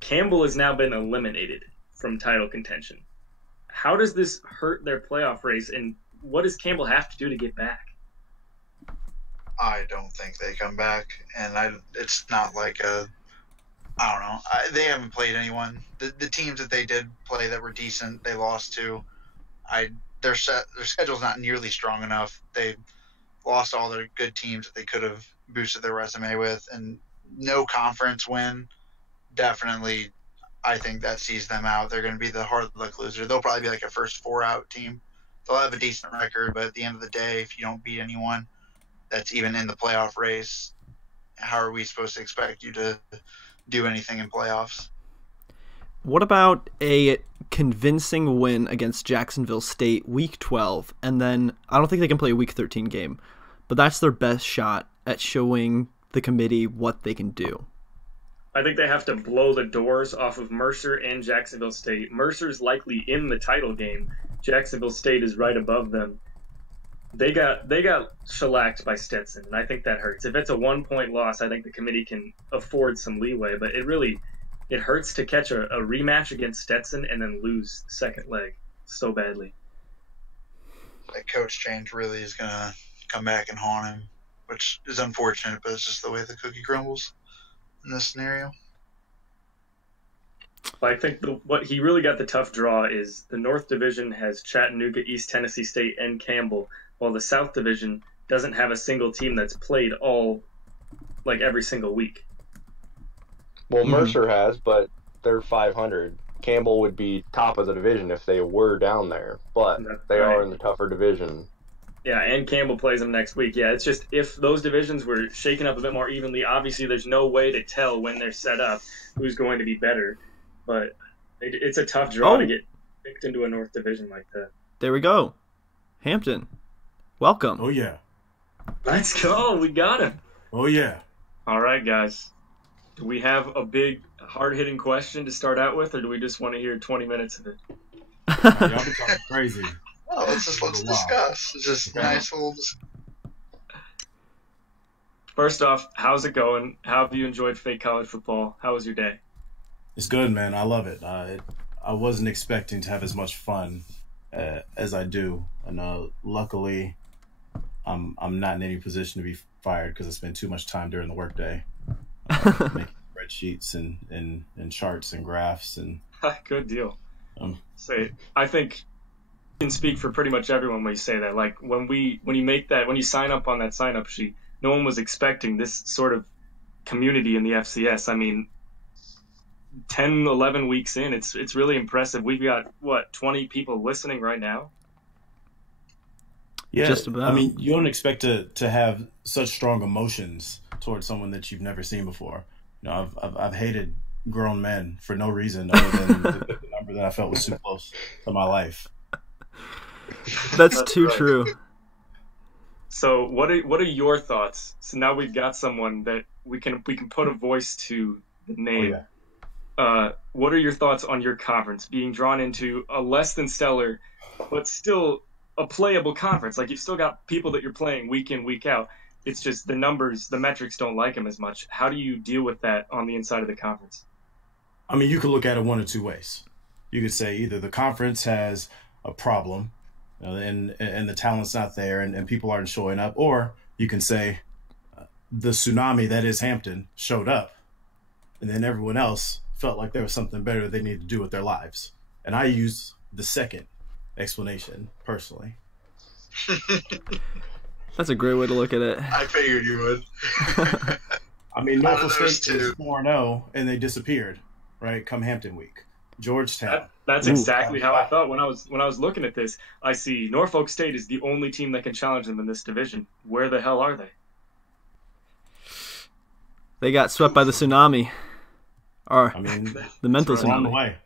Campbell has now been eliminated from title contention. How does this hurt their playoff race, and what does Campbell have to do to get back? I don't think they come back, and it's not like I don't know. They haven't played anyone. The teams that they did play that were decent, they lost to. Their schedule's not nearly strong enough. They lost all their good teams that they could have boosted their resume with, and no conference win. Definitely, I think that sees them out. They're going to be the hard luck loser. They'll probably be like a first 4-out team. They'll have a decent record, but at the end of the day, if you don't beat anyone that's even in the playoff race, how are we supposed to expect you to do anything in playoffs? What about a convincing win against Jacksonville State week 12, and then I don't think they can play a week 13 game, but that's their best shot at showing the committee what they can do. I think they have to blow the doors off of Mercer and Jacksonville State. Mercer's likely in the title game. Jacksonville State is right above them. They got shellacked by Stetson, and I think that hurts. If it's a 1-point loss, I think the committee can afford some leeway, but it hurts to catch a rematch against Stetson and then lose the second leg so badly. That coach change really is going to come back and haunt him, which is unfortunate, but it's just the way the cookie crumbles in this scenario. I think what he really got the tough draw is the North Division has Chattanooga, East Tennessee State, and Campbell, while the South Division doesn't have a single team that's played every single week. Well, Mercer has, but they're 500. Campbell would be top of the division if they were down there, but they are in the tougher division. Yeah, and Campbell plays them next week. Yeah, it's just if those divisions were shaken up a bit more evenly, obviously there's no way to tell when they're set up who's going to be better. But it's a tough draw to get picked into a North Division like that. There we go. Hampton, welcome. Oh, yeah. Let's go. We got him. Oh, yeah. All right, guys. Do we have a big, hard-hitting question to start out with, or do we just want to hear 20 minutes of it? Y'all be talking crazy. Well, let's discuss. It's just nice little. First off, how's it going? How have you enjoyed fake college football? How was your day? It's good, man. I love it. I wasn't expecting to have as much fun as I do, and luckily, I'm not in any position to be fired because I spend too much time during the workday making spreadsheets and charts and graphs and. Good deal. I think you can speak for pretty much everyone when you say that. Like when you sign up on that sign up sheet, no one was expecting this sort of community in the FCS. I mean, 10, 11 weeks in, it's really impressive. We've got 20 people listening right now. Yeah, just about. I mean, you don't expect to have such strong emotions towards someone that you've never seen before. I've hated grown men for no reason other than the number that I felt was too close to my life. That's too true. So what are your thoughts? So now we've got someone that we can put a voice to the name. Oh, yeah. What are your thoughts on your conference being drawn into a less than stellar, but still a playable conference? Like you've still got people that you're playing week in, week out. It's just the numbers, the metrics don't like them as much. How do you deal with that on the inside of the conference? I mean, you could look at it one of two ways. You could say either the conference has a problem and the talent's not there and people aren't showing up, or you can say the tsunami that is Hampton showed up, and then everyone else felt like there was something better they needed to do with their lives. And I use the second explanation personally. That's a great way to look at it. I figured you would. I mean, Norfolk State is 4-0, and they disappeared, right? Come Hampton week. Georgetown. That's exactly how I thought when I was looking at this. I see Norfolk State is the only team that can challenge them in this division. Where the hell are they? They got swept by the tsunami. Or the mental tsunami. On the way.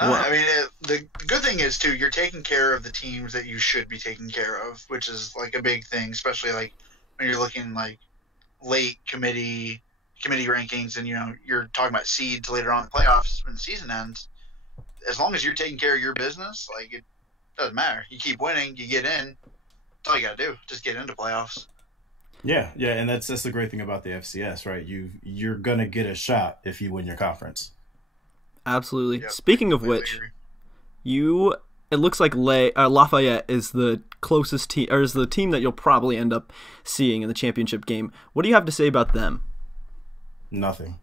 I mean, the good thing is, too, you're taking care of the teams that you should be taking care of, which is, like, a big thing, especially, like, when you're looking, like, late committee rankings and, you know, you're talking about seeds later on in the playoffs when the season ends. As long as you're taking care of your business, like, it doesn't matter. You keep winning, you get in. That's all you got to do. Just get into playoffs. Yeah, and that's the great thing about the FCS, right? You're going to get a shot if you win your conference. Absolutely. Yep. Speaking of which, it looks like Lafayette is the closest team, or is the team that you'll probably end up seeing in the championship game. What do you have to say about them? Nothing.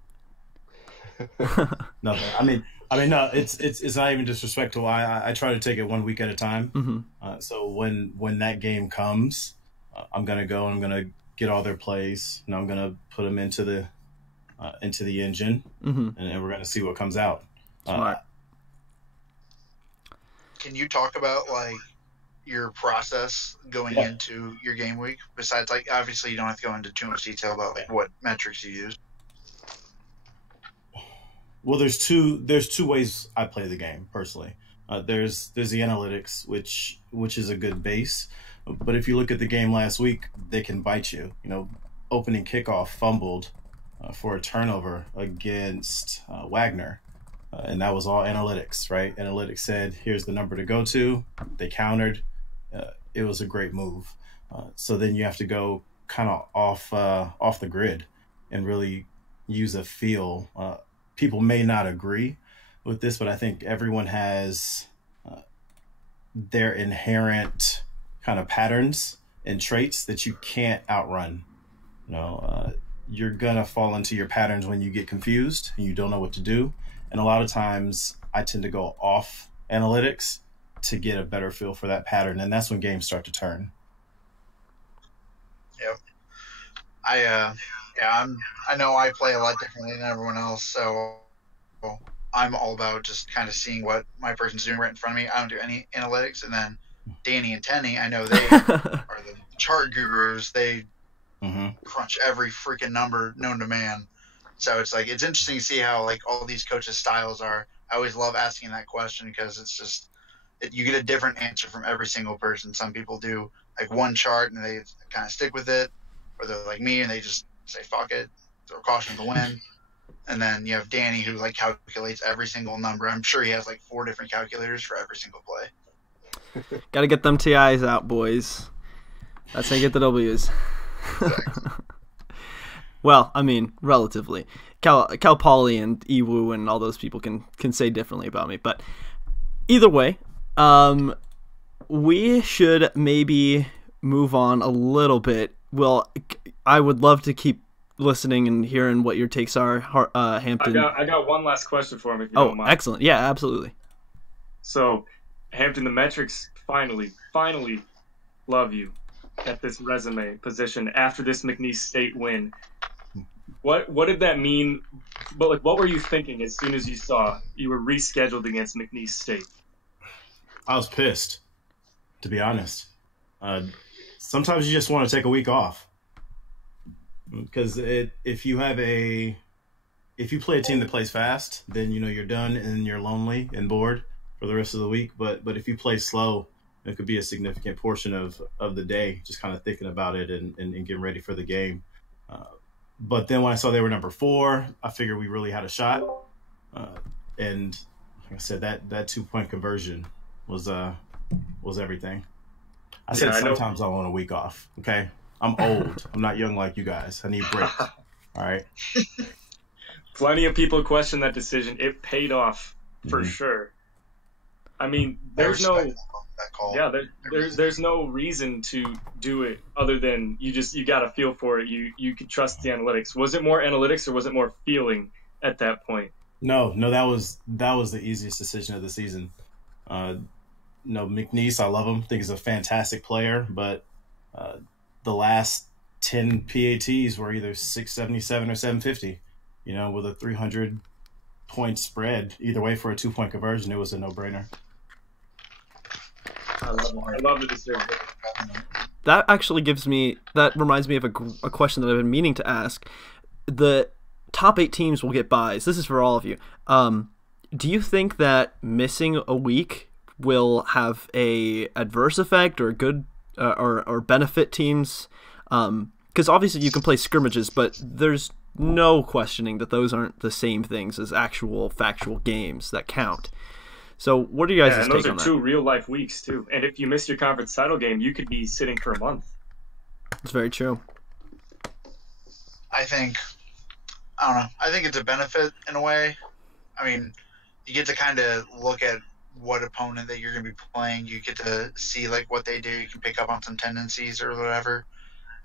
Nothing. I mean, no. It's not even disrespectful. I try to take it 1 week at a time. Mm-hmm. So when that game comes, I'm gonna go and I'm gonna get all their plays, and I'm gonna put them into the engine, mm-hmm. and we're gonna see what comes out. Smart. Can you talk about, like, your process going into your game week? Besides, like, obviously you don't have to go into too much detail about, like, what metrics you use. Well, there's two ways I play the game personally. There's the analytics, which is a good base, but if you look at the game last week, they can bite you. You know, opening kickoff fumbled for a turnover against Wagner. And that was all analytics, right? Analytics said, here's the number to go to. They countered. It was a great move. So then you have to go kind of off the grid and really use a feel. People may not agree with this, but I think everyone has their inherent kind of patterns and traits that you can't outrun. You know, you're going to fall into your patterns when you get confused and you don't know what to do. And a lot of times I tend to go off analytics to get a better feel for that pattern. And that's when games start to turn. Yep. I know I play a lot differently than everyone else. So I'm all about just kind of seeing what my person's doing right in front of me. I don't do any analytics. And then Danny and Tenny, I know they are the chart gurus. They crunch every freaking number known to man. So it's like, it's interesting to see how, like, all these coaches' styles are. I always love asking that question because it's just, you get a different answer from every single person. Some people do, like, one chart and they kind of stick with it, or they're like me and they just say, fuck it, throw caution to the wind. And then you have Danny who, like, calculates every single number. I'm sure he has, like, 4 different calculators for every single play. Got to get them TIs out, boys. That's how you get the W's. Exactly. Well, I mean, relatively. Cal Poly and Iwu and all those people can say differently about me. But either way, we should maybe move on a little bit. Well, I would love to keep listening and hearing what your takes are, Hampton. I got one last question for him, if you don't mind. Excellent. Yeah, absolutely. So, Hampton, the metrics finally love you at this resume position after this McNeese State win. What did that mean? But, like, what were you thinking as soon as you saw you were rescheduled against McNeese State? I was pissed, to be honest. Sometimes you just want to take a week off, because if you play a team that plays fast, then you know you're done and you're lonely and bored for the rest of the week. But if you play slow, it could be a significant portion of the day, just kind of thinking about it and getting ready for the game. But then when I saw they were number 4, I figured we really had a shot. And like I said, that 2-point conversion was everything. I said sometimes I want a week off. Okay, I'm old. I'm not young like you guys. I need breaks. All right. Plenty of people question that decision. It paid off for sure. I mean, I there's no respect that call. yeah, there's no reason to do it other than you got a feel for it. You could trust the analytics. Was it more analytics or was it more feeling at that point? No, that was the easiest decision of the season. No, McNeese, I love him. Think he's a fantastic player, but the last 10 PATs were either 677 or 750. With a 300-point spread, either way for a 2-point conversion, it was a no-brainer. I love the decision. That actually reminds me of a question that I've been meaning to ask. The top 8 teams will get buys. This is for all of you. Do you think that missing a week will have a adverse effect or good or benefit teams? Because obviously you can play scrimmages, but there's no questioning that those aren't the same things as actual factual games that count. So what are you guys' take on that? And those are 2 real-life weeks, too. And if you miss your conference title game, you could be sitting for a month. It's very true. I don't know. I think it's a benefit in a way. I mean, you get to kind of look at what opponent that you're going to be playing. You get to see like what they do. You can pick up on some tendencies or whatever.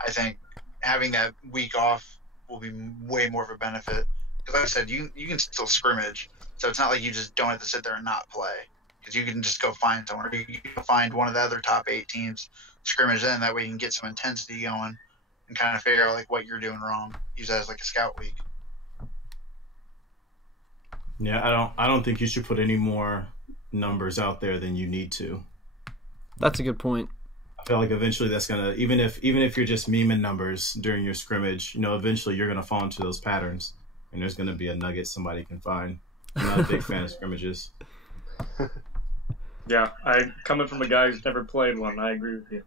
I think having that week off will be way more of a benefit. Because like I said, you can still scrimmage. So it's not like you just don't have to sit there and not play. Because you can just go find someone. Or you can find one of the other top 8 teams, scrimmage in. That way you can get some intensity going and kind of figure out like what you're doing wrong. Use that as like a scout week. Yeah, I don't think you should put any more numbers out there than you need to. That's a good point. I feel like eventually that's gonna even if you're just memeing numbers during your scrimmage, eventually you're gonna fall into those patterns, and there's gonna be a nugget somebody can find. I'm not a big fan of scrimmages. Yeah, coming from a guy who's never played one, I agree with you.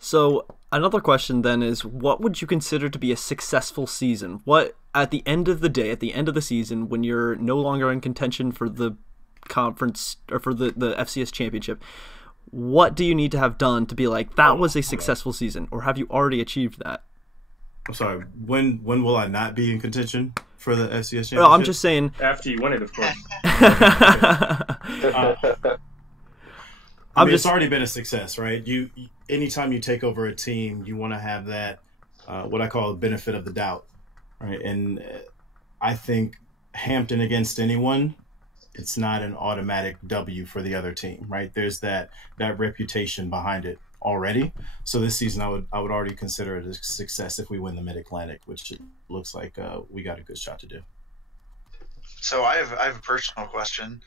So another question then is, what would you consider to be a successful season? What, at the end of the day, at the end of the season, when you're no longer in contention for the conference or for the FCS championship, what do you need to have done to be like, that was a successful season? Or have you already achieved that? I'm sorry, when will I not be in contention for the FCS championship? No, I'm just saying. After you win it, of course. It's already been a success, right? Anytime you take over a team, you want to have that, what I call a benefit of the doubt, right? And I think Hampton against anyone, it's not an automatic W for the other team, right? There's that reputation behind it already. So this season, I would already consider it a success if we win the Mid-Atlantic, which it looks like we got a good shot to do. So I have a personal question.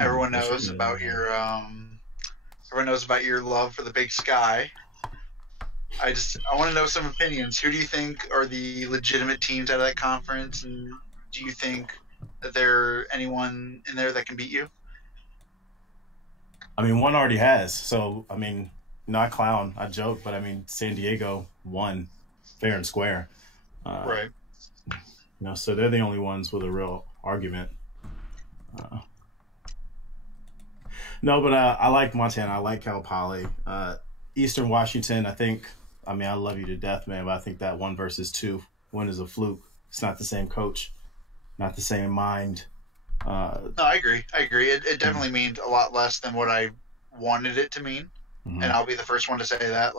Everyone knows about your love for the Big Sky. I want to know some opinions. Who do you think are the legitimate teams out of that conference, and do you think that there anyone in there that can beat you? I mean, one already has. So, I mean, not clown, I joke, but I mean, San Diego won fair and square. Right. So they're the only ones with a real argument. No, but I like Montana. I like Cal Poly. Eastern Washington, I love you to death, man, but I think that 1-2 win is a fluke. It's not the same coach, not the same mind. No, I agree. It definitely means a lot less than what I wanted it to mean. Mm-hmm. And I'll be the first one to say that.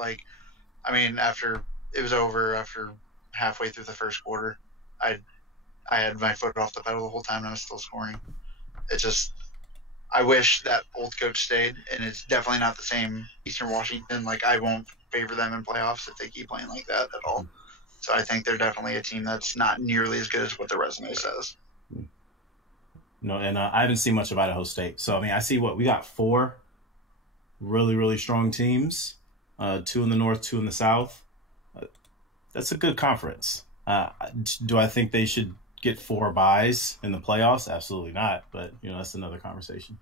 After it was over, after halfway through the first quarter, I had my foot off the pedal the whole time and I was still scoring. It's just, I wish that old coach stayed, and it's definitely not the same Eastern Washington. I won't favor them in playoffs if they keep playing like that at all. So I think they're definitely a team that's not nearly as good as what their resume says. No, and I haven't seen much of Idaho State. So, I see we got 4 really, really strong teams, 2 in the North, 2 in the South. That's a good conference. Do I think they should get 4 buys in the playoffs? Absolutely not. But, that's another conversation.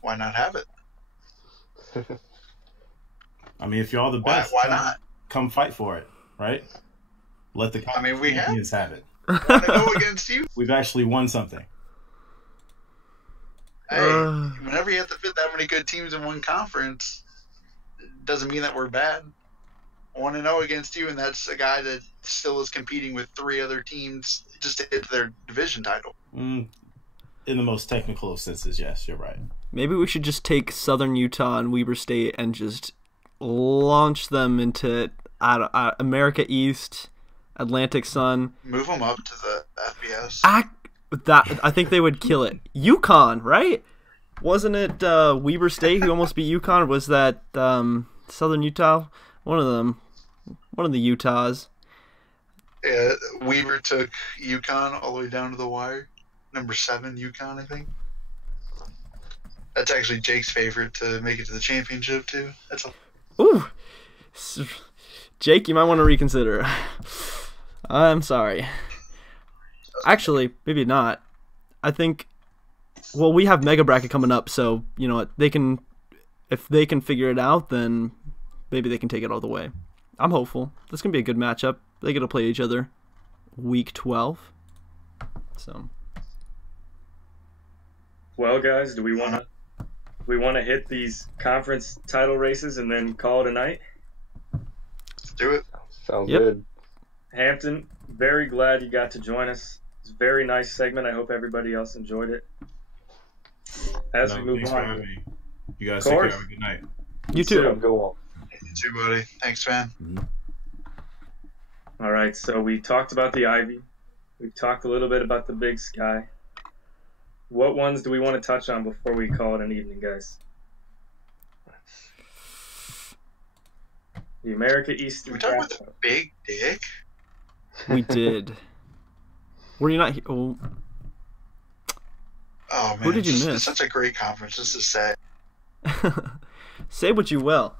Why not have it? If you're all the best, why not? Come fight for it, right? Let the champions have it. Want to go against you? We've actually won something. Hey, whenever you have to fit that many good teams in one conference, it doesn't mean that we're bad. I want to know against you, and that's a guy that still is competing with 3 other teams just to get to their division title. in the most technical of senses, yes, you're right. Maybe we should just take Southern Utah and Weber State and just launch them into America East, Atlantic Sun. Move them up to the FBS. I think they would kill it. UConn, right? Wasn't it Weber State who almost beat UConn? Or was that Southern Utah? One of them. One of the Utahs. Yeah, Weaver took UConn all the way down to the wire. Number 7, UConn, I think. That's actually Jake's favorite to make it to the championship, too. Ooh. Jake, you might want to reconsider. I'm sorry. Actually, maybe not. I think, well, we have Mega Bracket coming up, so, you know what, if they can figure it out, then maybe they can take it all the way. I'm hopeful. This is going to be a good matchup. They get to play each other week 12. So. Well, guys, do we want to hit these conference title races and then call it a night? Let's do it. Sounds good. Hampton, very glad you got to join us. It's a very nice segment. I hope everybody else enjoyed it. As we move on. You guys take care. Have a good night. You too. Go on. You too, buddy. Thanks, man. Mm-hmm. All right, so we talked about the Ivy. We've talked a little bit about the Big Sky. What ones do we want to touch on before we call it an evening, guys? The America East. Did we talk about the Big Dick? We did. Were you not here? Oh, man. Who did you miss? It's such a great conference. Just to say. Say what you will.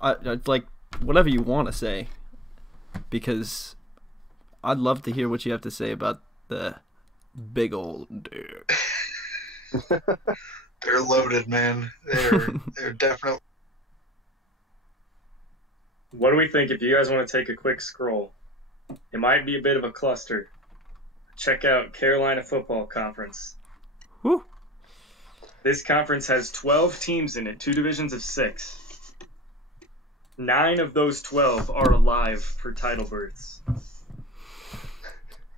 Like, whatever you want to say. Because I'd love to hear what you have to say about the big old dick. They're loaded, man. They're definitely. What do we think if you guys want to take a quick scroll? It might be a bit of a cluster. Check out Carolina Football Conference. Whew. This conference has 12 teams in it, 2 divisions of 6. 9 of those 12 are alive for title berths.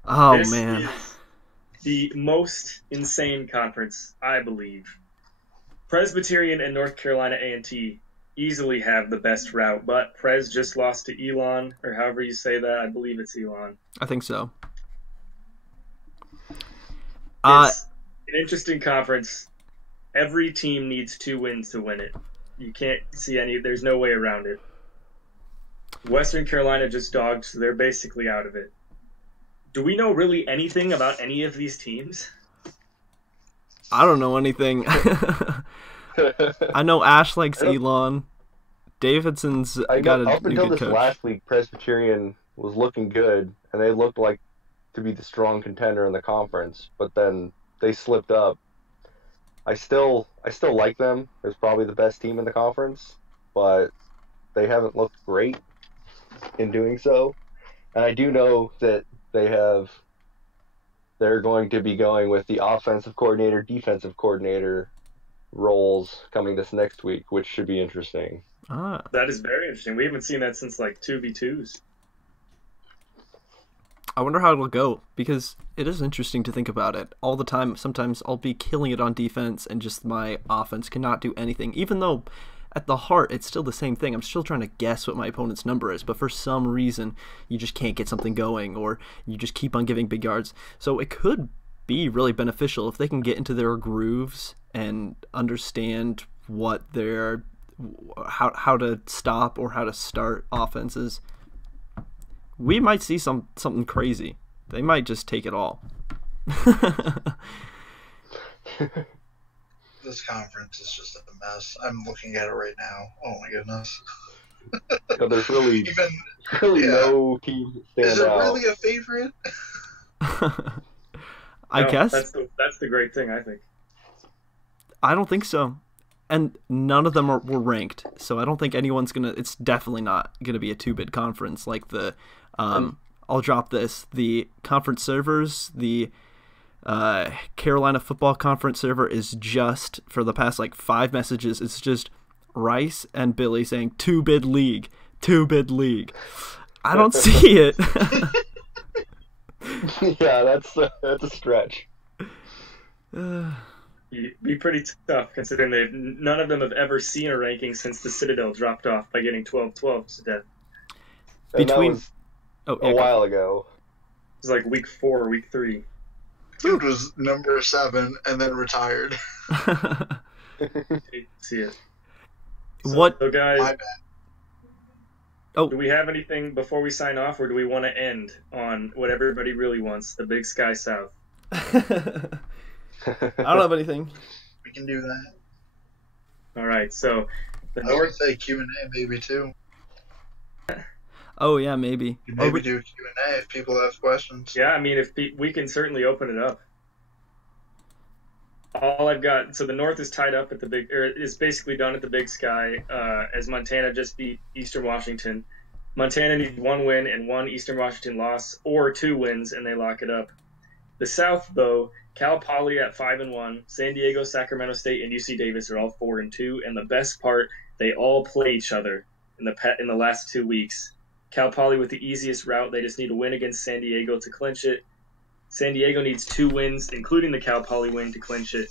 Oh, this man. Is the most insane conference, I believe. Presbyterian and North Carolina A&T easily have the best route, but Pres just lost to Elon, or however you say that. I believe it's Elon. I think so. It's an interesting conference. Every team needs 2 wins to win it. You can't see there's no way around it. Western Carolina just dogged, so they're basically out of it. Do we know really anything about any of these teams? I don't know anything. I know Ash likes Elon. Davidson's got a up new until good this coach. last week, Presbyterian was looking good, and they looked like to be the strong contender in the conference. But then they slipped up. I still like them. They're probably the best team in the conference, but they haven't looked great in doing so. And I do know that they're going to be going with the offensive coordinator, defensive coordinator roles coming this next week, which should be interesting. That is very interesting. We haven't seen that since like 2v2s. I wonder how it'll go, because it is interesting to think about it all the time. Sometimes I'll be killing it on defense and just my offense cannot do anything, even though at the heart it's still the same thing. I'm still trying to guess what my opponent's number is, but for some reason you just can't get something going, or you just keep on giving big yards. So it could be really beneficial if they can get into their grooves and understand what their how to stop or how to start offenses. We might see something crazy. They might just take it all. This conference is just a mess. I'm looking at it right now. Oh my goodness. There's really no team that stand Is it out. really a favorite? I guess. That's the great thing, I think. I don't think so. And none of them were ranked, so I don't think anyone's gonna. It's definitely not gonna be a 2-bid conference like the. I'll drop this. The conference servers, the Carolina Football Conference server is just for the past 5 messages. It's just Rice and Billy saying 2-bid league, 2-bid league. I don't see it. Yeah, that's a stretch. Be pretty tough considering none of them have ever seen a ranking since the Citadel dropped off by getting 12-12 to death. And that Between was oh, a while ago. It was like week 4 or week 3. Dude was number 7 and then retired. See it. What? So guys, My bad. Oh, do we have anything before we sign off, or do we want to end on what everybody really wants, the Big Sky South? I don't have anything. We can do that. All right, so the I would North. say Q&A maybe too. Oh yeah, maybe. Maybe do Q&A if people have questions. Yeah, I mean, if we can certainly open it up. All I've got, so the North is tied up at is basically done at the Big Sky, as Montana just beat Eastern Washington. Montana needs 1 win and 1 Eastern Washington loss, or 2 wins, and they lock it up. The South, though, Cal Poly at 5-1, San Diego, Sacramento State, and UC Davis are all 4-2, and the best part, they all play each other in the last 2 weeks. Cal Poly with the easiest route, they just need a win against San Diego to clinch it. San Diego needs 2 wins, including the Cal Poly win, to clinch it.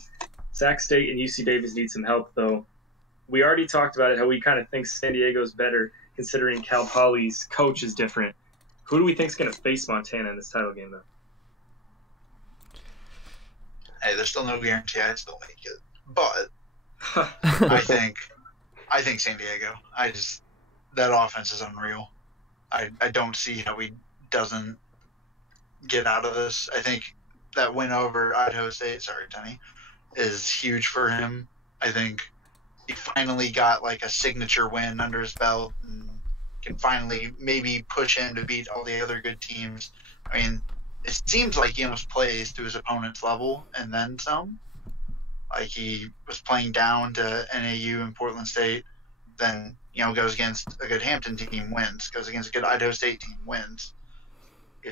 Sac State and UC Davis need some help, though. We already talked about it, how we kind of think San Diego's better, considering Cal Poly's coach is different. Who do we think is going to face Montana in this title game, though? Hey, there's still no guarantee I'd still make it. But I think San Diego. That offense is unreal. I don't see how he doesn't get out of this. I think that win over Idaho State, Tenny, is huge for him. I think he finally got like a signature win under his belt and can finally maybe push in to beat all the other good teams. I mean, it seems like he almost plays to his opponent's level and then some. Like he was playing down to NAU and Portland State, then goes against a good Hampton team, wins. Goes against a good Idaho State team, wins. I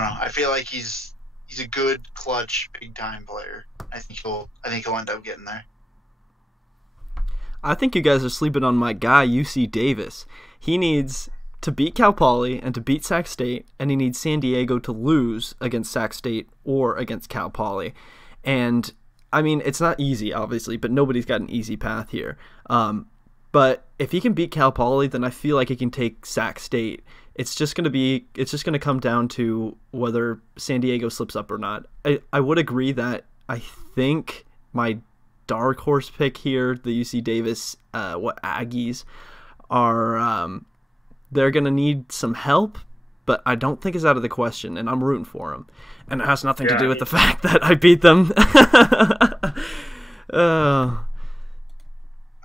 don't know. I feel like he's a good, clutch, big time player. I think he'll end up getting there. I think you guys are sleeping on my guy, UC Davis. He needs to beat Cal Poly and to beat Sac State, and he needs San Diego to lose against Sac State or against Cal Poly. And, I mean, it's not easy, obviously, but nobody's got an easy path here. But if he can beat Cal Poly, then I feel like he can take Sac State. It's just going to come down to whether San Diego slips up or not. I would agree that I think my dark horse pick here, the UC Davis Aggies, are they're going to need some help, but I don't think it's out of the question, and I'm rooting for them. And it has nothing to do with the fact that I beat them.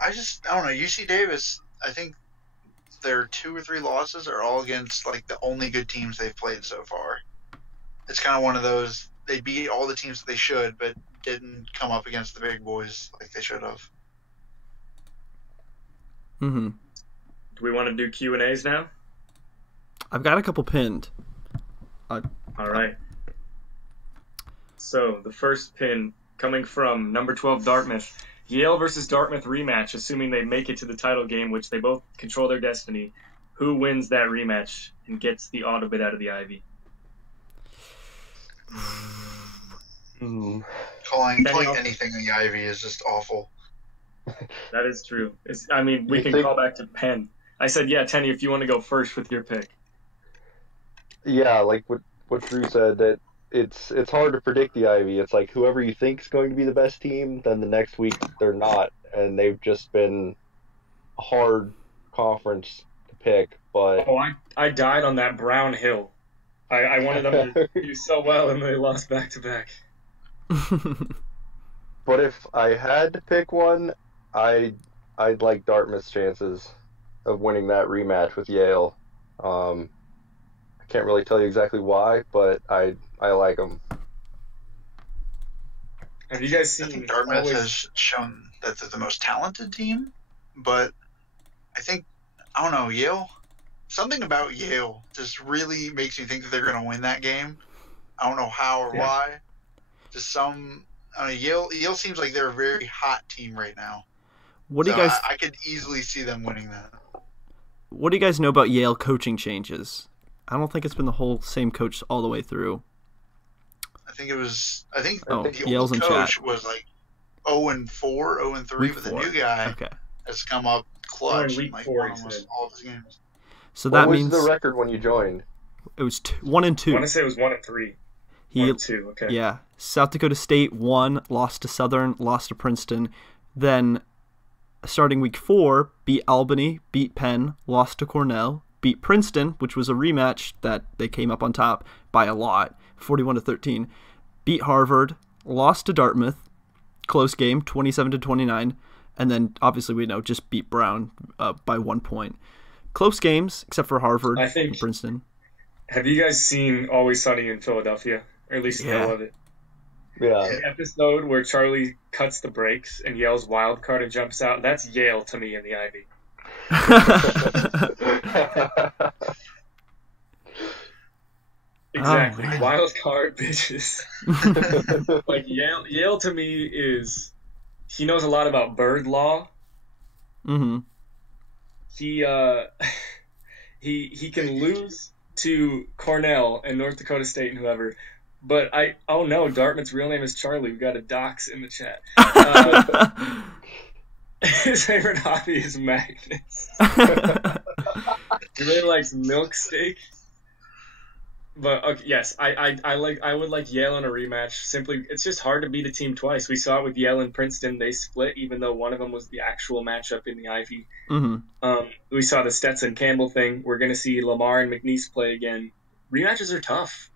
I don't know. UC Davis, I think their 2 or 3 losses are all against like the only good teams they've played so far. It's kind of one of those, they beat all the teams that they should, but didn't come up against the big boys like they should have. Mm-hmm. Do we want to do Q&As now? I've got a couple pinned. All right. So the first pin coming from number 12 Dartmouth. Yale versus Dartmouth rematch, assuming they make it to the title game, which they both control their destiny. Who wins that rematch and gets the auto bid out of the Ivy? Calling anything in the Ivy is just awful. That is true. We can call back to Penn. I said, yeah, Tenny, if you want to go first with your pick. Yeah, like what Drew said, that it's hard to predict the Ivy. It's like whoever you think is going to be the best team, then the next week they're not, and they've just been a hard conference to pick. But I died on that Brown Hill. I wanted them to do so well, and they lost back to back. But if I had to pick one, I'd like Dartmouth's chances of winning that rematch with Yale. I can't really tell you exactly why, but I like them. Have you guys seen? I think Dartmouth has shown that they're the most talented team, but I don't know, Yale. Something about Yale just really makes me think that they're going to win that game. I don't know how or why. Just Yale seems like they're a very hot team right now. What do you guys? I could easily see them winning that. What do you guys know about Yale coaching changes? I don't think it's been the whole same coach all the way through. I think the Yale's old in coach chat. was like 0-4, 0-3, but the new guy has come up clutch in like almost all of his games. So that means what was the record when you joined? It was 1-2. I want to say it was 1-3. 1-2. Okay. Yeah. South Dakota State won, lost to Southern, lost to Princeton. Then, starting week 4, beat Albany, beat Penn, lost to Cornell, beat Princeton, which was a rematch that they came up on top by a lot, 41-13. Beat Harvard, lost to Dartmouth, close game, 27-29, and then obviously we know just beat Brown by 1 point. Close games, except for Harvard and Princeton. Have you guys seen Always Sunny in Philadelphia? Or at least I love it. Yeah. The episode where Charlie cuts the brakes and yells wild card and jumps out, that's Yale to me in the Ivy. Exactly. Wild card bitches. Like Yale to me is, he knows a lot about bird law. Mm-hmm. He can lose to Cornell and North Dakota State and whoever, but oh no, Dartmouth's real name is Charlie. We got a dox in the chat. His favorite hobby is magnets. He really likes milk steak. But okay, yes, I would like Yale in a rematch. Simply, it's just hard to beat a team twice. We saw it with Yale and Princeton; they split, even though one of them was the actual matchup in the Ivy. Mm-hmm. We saw the Stetson Campbell thing. We're going to see Lamar and McNeese play again. Rematches are tough.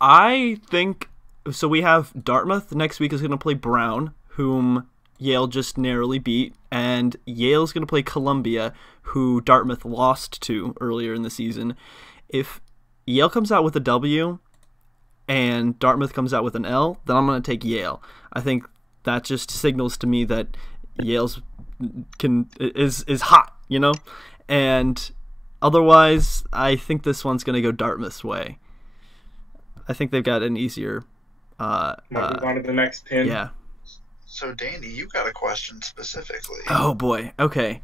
I think so. We have Dartmouth next week is going to play Brown, whom Yale just narrowly beat, and Yale's going to play Columbia, who Dartmouth lost to earlier in the season. If Yale comes out with a W and Dartmouth comes out with an L, then I'm going to take Yale. I think that just signals to me that Yale's is hot, you know? And otherwise, I think this one's going to go Dartmouth's way. I think they've got an easier... Might move on to the next pin. Yeah. So, Danny, you got a question specifically. Oh, boy. Okay.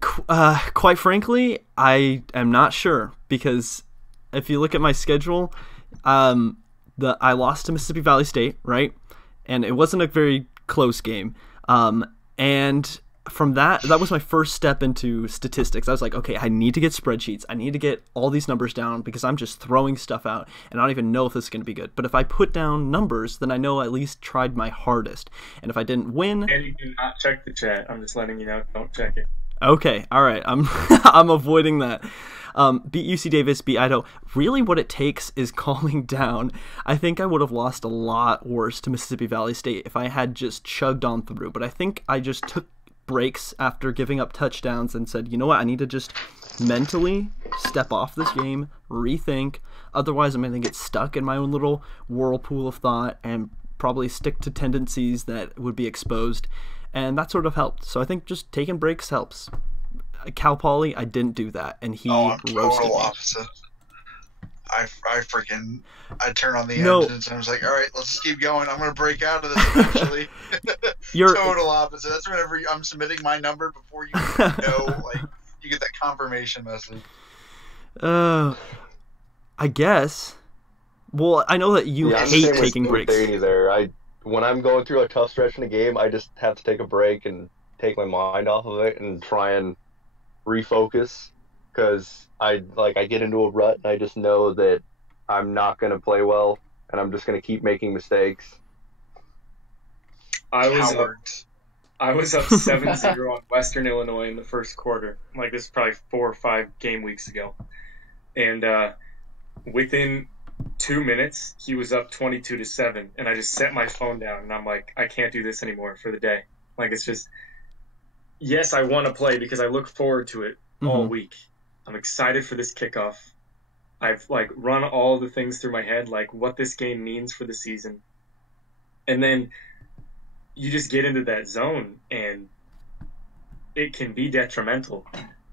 Quite frankly, I am not sure, because if you look at my schedule, I lost to Mississippi Valley State, right? And it wasn't a very close game. And from that was my first step into statistics. I was like, okay, I need to get spreadsheets. I need to get all these numbers down because I'm just throwing stuff out and I don't even know if this is going to be good. But if I put down numbers, then I know I at least tried my hardest. And if I didn't win... And you do not check the chat. I'm just letting you know. Don't check it. Okay, all right. I'm I'm avoiding that. Beat UC Davis, beat Idaho. Really what it takes is calming down. I think I would have lost a lot worse to Mississippi Valley State if I had just chugged on through. But I think I just took breaks after giving up touchdowns and said, you know what, I need to just mentally step off this game, rethink. Otherwise, I'm going to get stuck in my own little whirlpool of thought and probably stick to tendencies that would be exposed. And that sort of helped. So I think just taking breaks helps. Cal Poly, I didn't do that, and he roasted total me. Opposite. I turn on the engines and I was like, all right, let's just keep going. I'm going to break out of this eventually. You're total opposite. That's whenever I'm submitting my number before you know, like, you get that confirmation message. I guess. Well, I know that you hate taking breaks. When I'm going through a tough stretch in a game, I just have to take a break and take my mind off of it and try and refocus, because I get into a rut and I just know that I'm not going to play well and I'm just going to keep making mistakes. I was up 7-0 on Western Illinois in the first quarter. Like, this is probably 4 or 5 game weeks ago. And within 2 minutes, he was up 22-7, and I just set my phone down, and I'm like, I can't do this anymore for the day. Like, it's just, yes, I want to play because I look forward to it all week. I'm excited for this kickoff. I've, run all the things through my head, what this game means for the season. And then you just get into that zone, and it can be detrimental.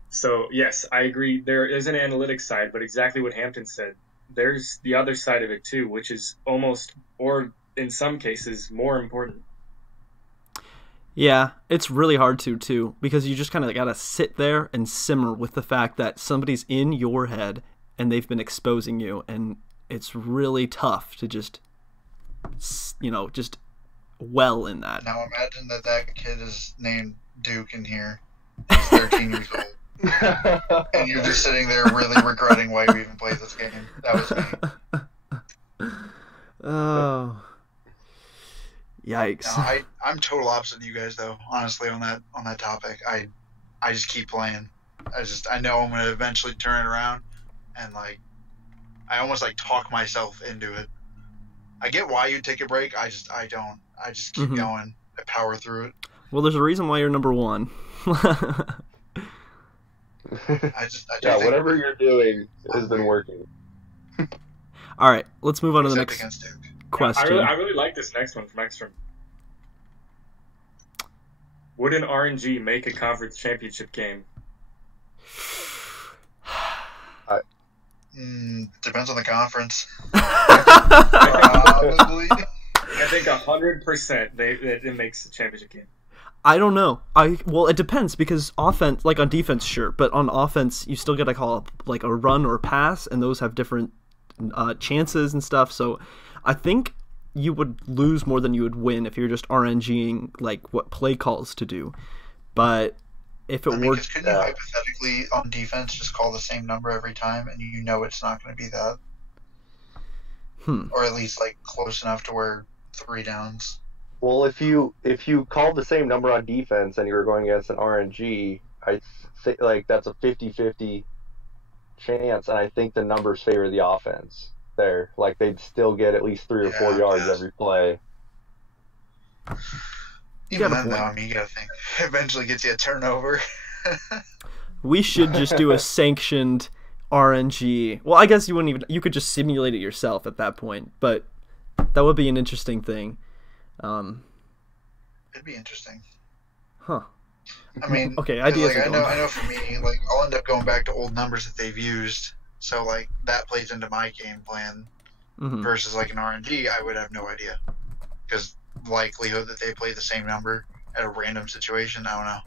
So, yes, I agree. There is an analytics side, but exactly what Hampton said. There's the other side of it too, which is almost, or in some cases, more important. Yeah, it's really hard too, because you just kind of got to sit there and simmer with the fact that somebody's in your head and they've been exposing you, and it's really tough to just well in that. Now imagine that kid is named Duke in here. He's 13 years old. And you're just sitting there really regretting why you even played this game. That was me. Oh. Yikes. No, I'm total opposite of you guys though, honestly, on that topic. I just keep playing. I know I'm gonna eventually turn it around, and like I almost like talk myself into it. I get why you take a break. I don't. I just keep going. I power through it. Well, there's a reason why you're number one. Yeah, whatever you're doing has been working. All right, let's move on to the next question. I really like this next one from Ekstrom. Would an RNG make a conference championship game? Depends on the conference. Probably. I think 100% it makes the championship game. I don't know. Well, it depends because offense, like on defense, sure, but on offense, you still got to call like a run or a pass, and those have different chances and stuff. So, I think you would lose more than you would win if you're just RNGing like what play calls to do. But if it were, couldn't you hypothetically on defense just call the same number every time, and you know it's not going to be that, or at least like close enough to where 3 downs. Well, if you called the same number on defense and you were going against an RNG, I think like that's a 50-50 chance, and I think the numbers favor the offense there. Like they'd still get at least 3 or 4 yards every play. Even then, though, I mean, you gotta think eventually gets you a turnover. We should just do a sanctioned RNG. Well, I guess you could just simulate it yourself at that point, but that would be an interesting thing. It'd be interesting. Huh. I mean, okay, ideas. Like, I know for me, like I'll end up going back to old numbers that they've used, so like that plays into my game plan. Versus like an RNG, I would have no idea because likelihood that they play the same number at a random situation, I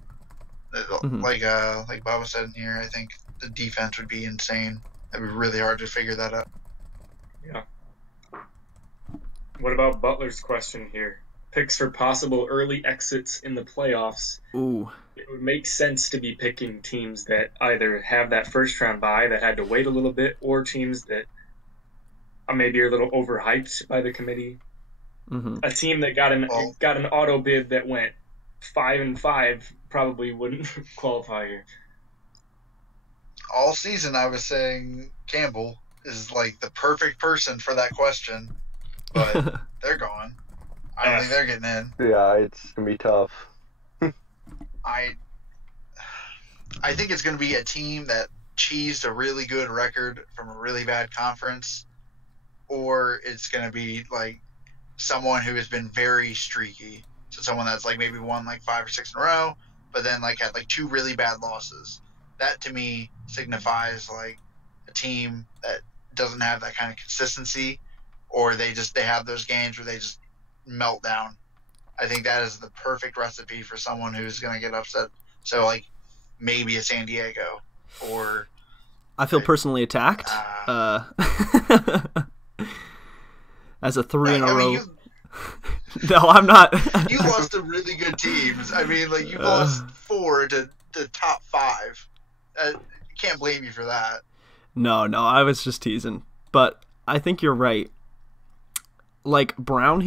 don't know. Like Baba said in here, I think the defense would be insane. It'd be really hard to figure that out. Yeah. What about Butler's question here? Picks for possible early exits in the playoffs. Ooh. It would make sense to be picking teams that either have that first round bye that had to wait a little bit, or teams that maybe are a little overhyped by the committee. A team that got an auto bid that went 5-5 probably wouldn't qualify here. All season I was saying Campbell is like the perfect person for that question, but they're gone. I don't think they're getting in. Yeah, it's gonna be tough. I think it's gonna be a team that cheesed a really good record from a really bad conference, or it's gonna be like someone who has been very streaky. So someone that's like maybe won like 5 or 6 in a row, but then like had like 2 really bad losses. That to me signifies like a team that doesn't have that kind of consistency, or they have those games where they just melt down. I think that is the perfect recipe for someone who's going to get upset. So like maybe a San Diego, or I feel personally attacked. As a 3 in a row. No, I'm not. You lost to really good teams. I mean, like you lost 4 to the top 5. Can't blame you for that. No, I was just teasing. But I think you're right. Like Brown's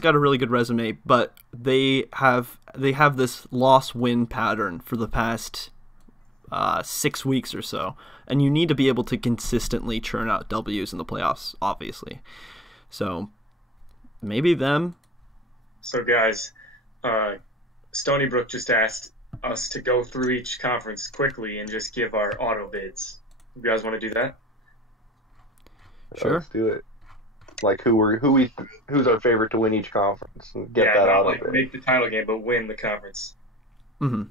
got a really good resume, but they have this loss-win pattern for the past 6 weeks or so, and you need to be able to consistently churn out W's in the playoffs, obviously. So maybe them. So guys, Stony Brook just asked us to go through each conference quickly and just give our auto bids. You guys want to do that? Sure. Let's do it. Like who's our favorite to win each conference and get that out of it. Make the title game, but win the conference. Mm-hmm.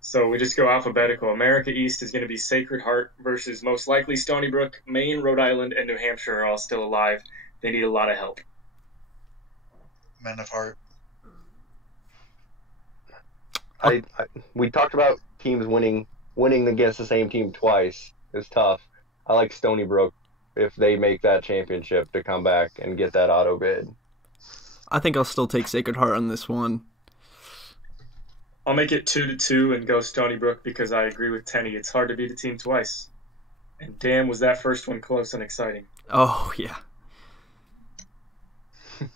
So we just go alphabetical. America East is going to be Sacred Heart versus most likely Stony Brook. Maine, Rhode Island, and New Hampshire are all still alive. They need a lot of help. Men of Heart. We talked about teams winning against the same team twice. It's tough. I like Stony Brook if they make that championship to come back and get that auto bid. I think I'll still take Sacred Heart on this one. I'll make it 2-2 and go Stony Brook because I agree with Tenny. It's hard to beat a team twice. And damn, was that first one close and exciting. Oh, yeah.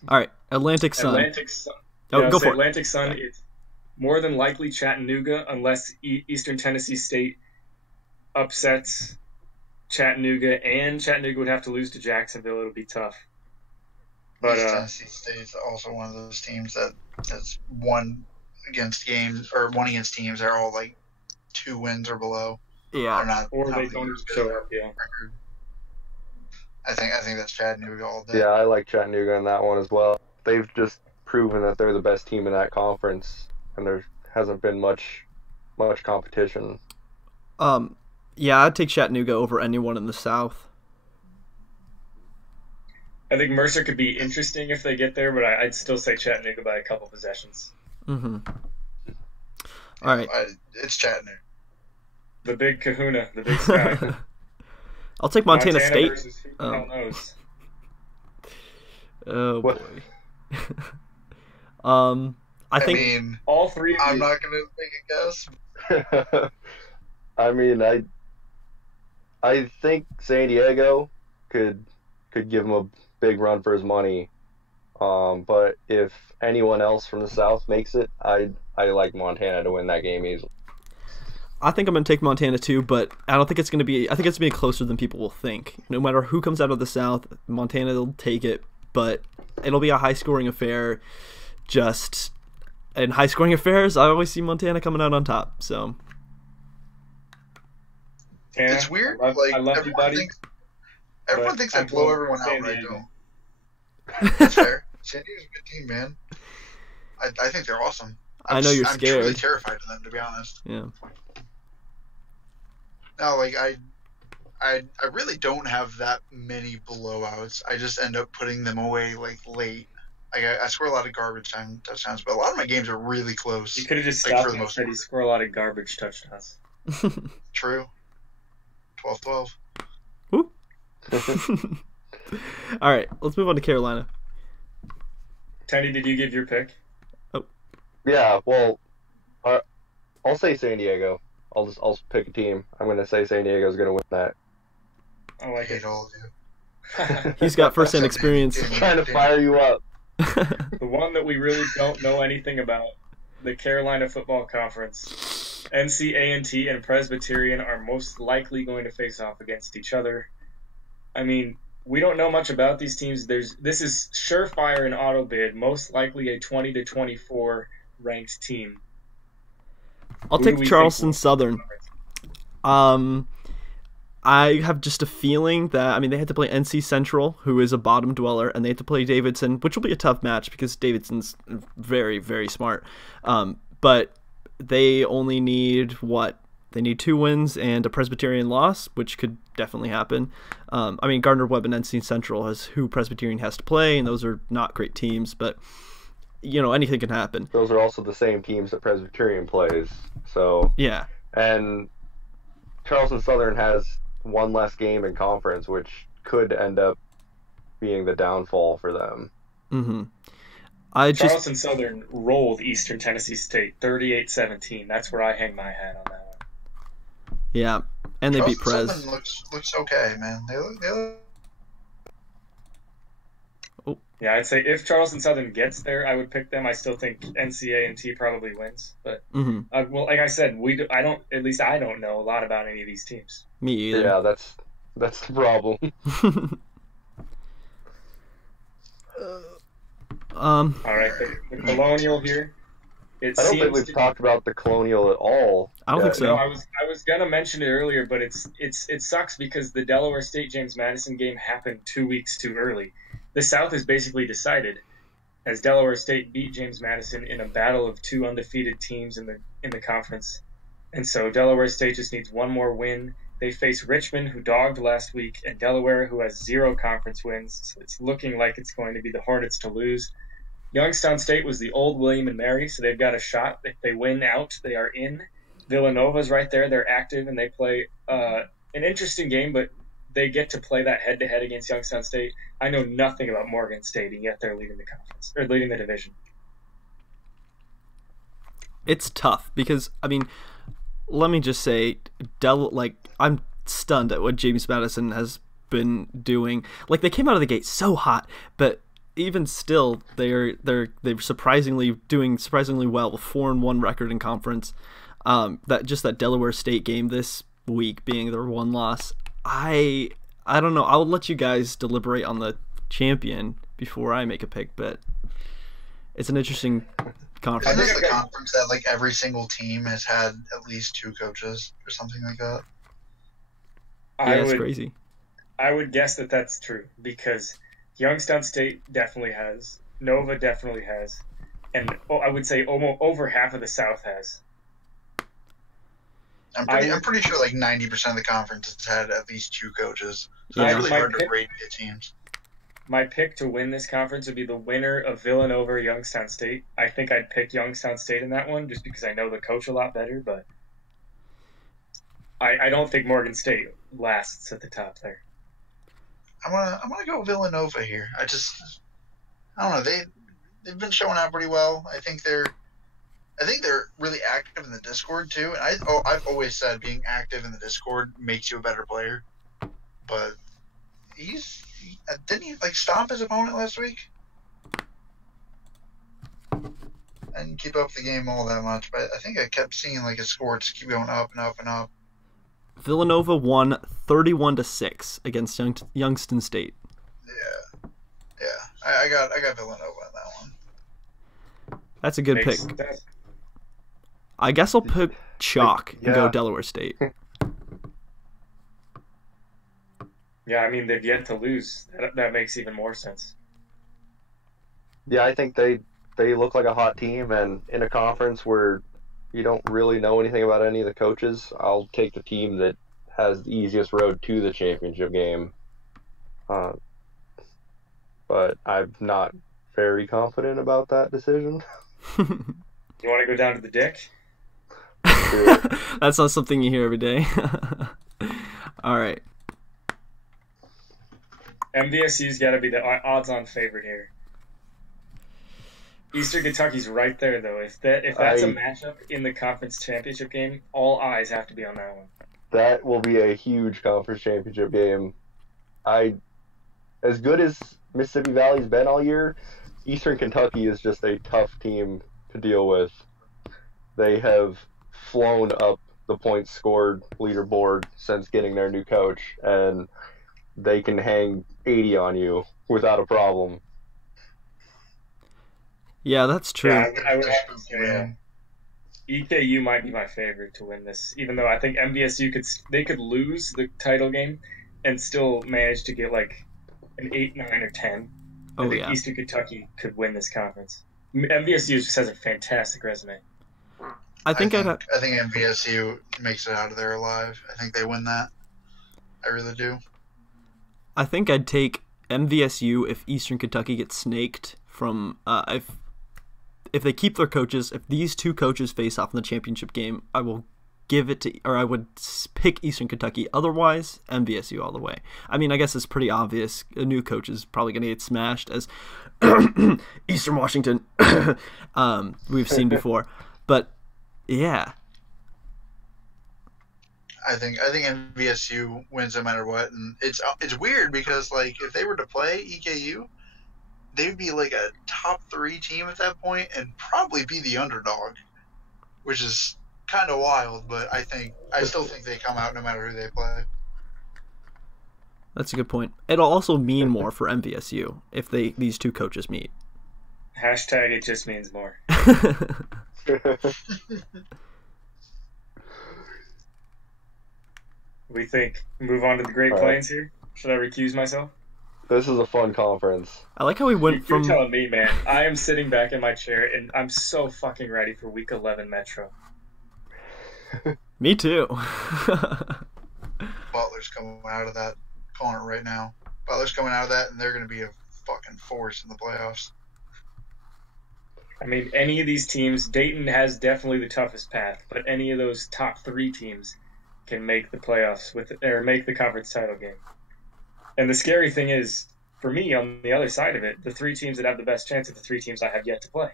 All right, Atlantic Sun. Atlantic Sun. Oh, go for it. Atlantic Sun, it's more than likely Chattanooga unless Eastern Tennessee State upsets Chattanooga, and Chattanooga would have to lose to Jacksonville. It'll be tough. But East Tennessee State's also one of those teams that's won against teams that are all like 2 wins or below. Yeah. Or they don't even show up, yeah. Record. I think that's Chattanooga all day. Yeah, I like Chattanooga in that one as well. They've just proven that they're the best team in that conference, and there hasn't been much competition. Yeah, I'd take Chattanooga over anyone in the South. I think Mercer could be interesting if they get there, but I'd still say Chattanooga by a couple possessions. Mm-hmm. All right. It's Chattanooga. The big kahuna, the big sky. I'll take Montana State. Versus who the hell knows? Oh, What? boy. I think mean, all three of I'm you. not going to make a guess. I mean, I think San Diego could give him a big run for his money. But if anyone else from the South makes it, I like Montana to win that game easily. I think I'm going to take Montana too, but I don't think it's going to be. I think it's going to be closer than people will think. No matter who comes out of the South, Montana will take it, but it'll be a high-scoring affair. Just in high-scoring affairs, I always see Montana coming out on top. So Tana, It's weird. I love you, everyone buddy. everyone thinks I I'm blow going everyone out San when I Diego. don't. That's fair. San Diego's a good team, man. I think they're awesome. I know you're I'm scared. truly terrified of them, to be honest. yeah, No, like I really don't have that many blowouts. I just end up putting them away like late. Like I score a lot of garbage time touchdowns, but a lot of my games are really close. You could have just Like, stopped for the and most said you part. score a lot of garbage touchdowns. True. 12-12. Woo. All right, let's move on to Carolina. Tenny, did you give your pick? Yeah, well, I'll say San Diego. I'll pick a team. I'm going to say San Diego's going to win that. I I like hate it. all of you. He's got first-hand experience. Trying to fire you up. The one that we really don't know anything about, the Carolina Football Conference. NC A&T and Presbyterian are most likely going to face off against each other. I mean, we don't know much about these teams. This is surefire and auto bid, most likely a 20 to 24 ranked team. I'll Who do take we Charleston think will- Southern. I have just a feeling that, I mean, they had to play NC Central, who is a bottom dweller, and they had to play Davidson, which will be a tough match because Davidson's very, very smart. But they only need, They need 2 wins and a Presbyterian loss, which could definitely happen. I mean, Gardner-Webb and NC Central is who Presbyterian has to play, and those are not great teams, but, anything can happen. Those are also the same teams that Presbyterian plays. So, Yeah. and Charleston Southern has one less game in conference, which could end up being the downfall for them. Mm-hmm. Charleston Southern rolled Eastern Tennessee State 38-17. That's where I hang my hat on that one. Yeah, and they beat Charleston Prez. Southern looks okay, man. They look Yeah, I'd say if Charleston Southern gets there, I would pick them. I still think NCA&T probably wins, but Mm-hmm. well, like I said, I don't know a lot about any of these teams. Me either. Yeah, that's the problem. All right, the Colonial here. I don't think we've talked about the Colonial at all. I don't think so. No, I was gonna mention it earlier, but it sucks because the Delaware State James Madison game happened 2 weeks too early. The South is basically decided, as Delaware State beat James Madison in a battle of 2 undefeated teams in the conference, and so Delaware State just needs one more win. They face Richmond, who dogged last week, and Delaware, who has 0 conference wins. So it's looking like it's going to be the Hornets to lose. Youngstown State was the old William and Mary, so they've got a shot. If they win out, they are in. Villanova's right there. They're active, and they play an interesting game, but they get to play that head-to-head against Youngstown State. I know nothing about Morgan State, and yet they're leading the conference or leading the division. It's tough because, I mean, let me just say, I'm stunned at what James Madison has been doing. Like, they came out of the gate so hot, but even still, they're surprisingly well, 4-1 record in conference. That Delaware State game this week being their one loss. I don't know. I'll let you guys deliberate on the champion before I make a pick, but it's an interesting conference. Isn't this the conference that like every single team has had at least 2 coaches or something like that? It's crazy. I would guess that that's true because Youngstown State definitely has, Nova definitely has, and I would say almost over half of the South has. I'm pretty sure like 90% of the conference has had at least 2 coaches. So it's really hard to rate the teams. My pick to win this conference would be the winner of Villanova or Youngstown State. I think I'd pick Youngstown State in that one just because I know the coach a lot better, but I don't think Morgan State lasts at the top there. I'm gonna go Villanova here. I don't know. They've been showing out pretty well. I think they're really active in the Discord too. And I've always said being active in the Discord makes you a better player. But didn't he like stomp his opponent last week? I didn't keep up the game all that much, but I think I kept seeing like his score just keep going up and up and up. Villanova won 31-6 against Youngstown State. Yeah. I got Villanova in that one. That's a good pick. I guess I'll pick chalk and go Delaware State. Yeah, I mean, they've yet to lose. That makes even more sense. Yeah, I think they look like a hot team, and in a conference where you don't really know anything about any of the coaches, I'll take the team that has the easiest road to the championship game. But I'm not very confident about that decision. You want to go down to the dick? That's not something you hear every day. All right. MVSU's got to be the odds-on favorite here. Eastern Kentucky's right there, though. If that's a matchup in the conference championship game, all eyes have to be on that one. That will be a huge conference championship game. As good as Mississippi Valley's been all year, Eastern Kentucky is just a tough team to deal with. They have flown up the points scored leaderboard since getting their new coach, and they can hang 80 on you without a problem. Yeah, that's true. Yeah, I would have to say EKU might be my favorite to win this, even though I think MVSU could lose the title game and still manage to get like an 8, 9, or 10. I think Eastern Kentucky could win this conference. MVSU just has a fantastic resume. I think MVSU makes it out of there alive. I think they win that. I really do. I think I'd take MVSU if Eastern Kentucky gets snaked from if they keep their coaches. If these 2 coaches face off in the championship game, I will I would pick Eastern Kentucky. Otherwise, MVSU all the way. I mean, I guess it's pretty obvious. A new coach is probably going to get smashed, as Eastern Washington we've seen before. But yeah, I think MVSU wins no matter what, and it's weird because like if they were to play EKU, they would be like a top 3 team at that point and probably be the underdog, which is kind of wild. But I still think they come out no matter who they play. That's a good point. It'll also mean more for MVSU if these 2 coaches meet. Hashtag it just means more. We think move on to the Great Plains here? Should I recuse myself? This is a fun conference. I like how we went from... You're telling me, man. I am sitting back in my chair, and I'm so fucking ready for Week 11 Metro. Me too. Butler's coming out of that. Calling it right now. Butler's coming out of that, and they're going to be a fucking force in the playoffs. I mean, any of these teams, Dayton has definitely the toughest path, but any of those top 3 teams can make the playoffs or make the conference title game. And the scary thing is, for me, on the other side of it, the 3 teams that have the best chance are the 3 teams I have yet to play.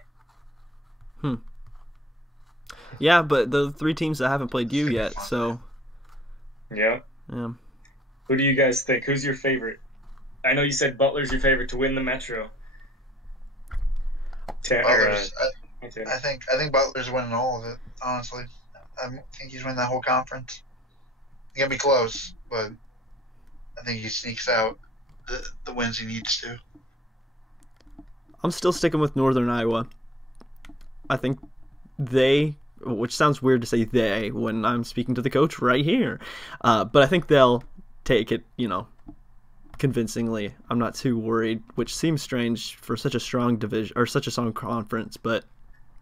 Yeah, but the 3 teams that haven't played you yet, so Yeah. yeah. Who do you guys think? Who's your favorite? I know you said Butler's your favorite to win the Metro. Butler's, I think Butler's winning all of it. Honestly, I think he's winning that whole conference. It's gonna be close, but I think he sneaks out the wins he needs to. I'm still sticking with Northern Iowa. I think they, which sounds weird to say they when I'm speaking to the coach right here, but I think they'll take it, convincingly. I'm not too worried, which seems strange for such a strong division or such a strong conference, but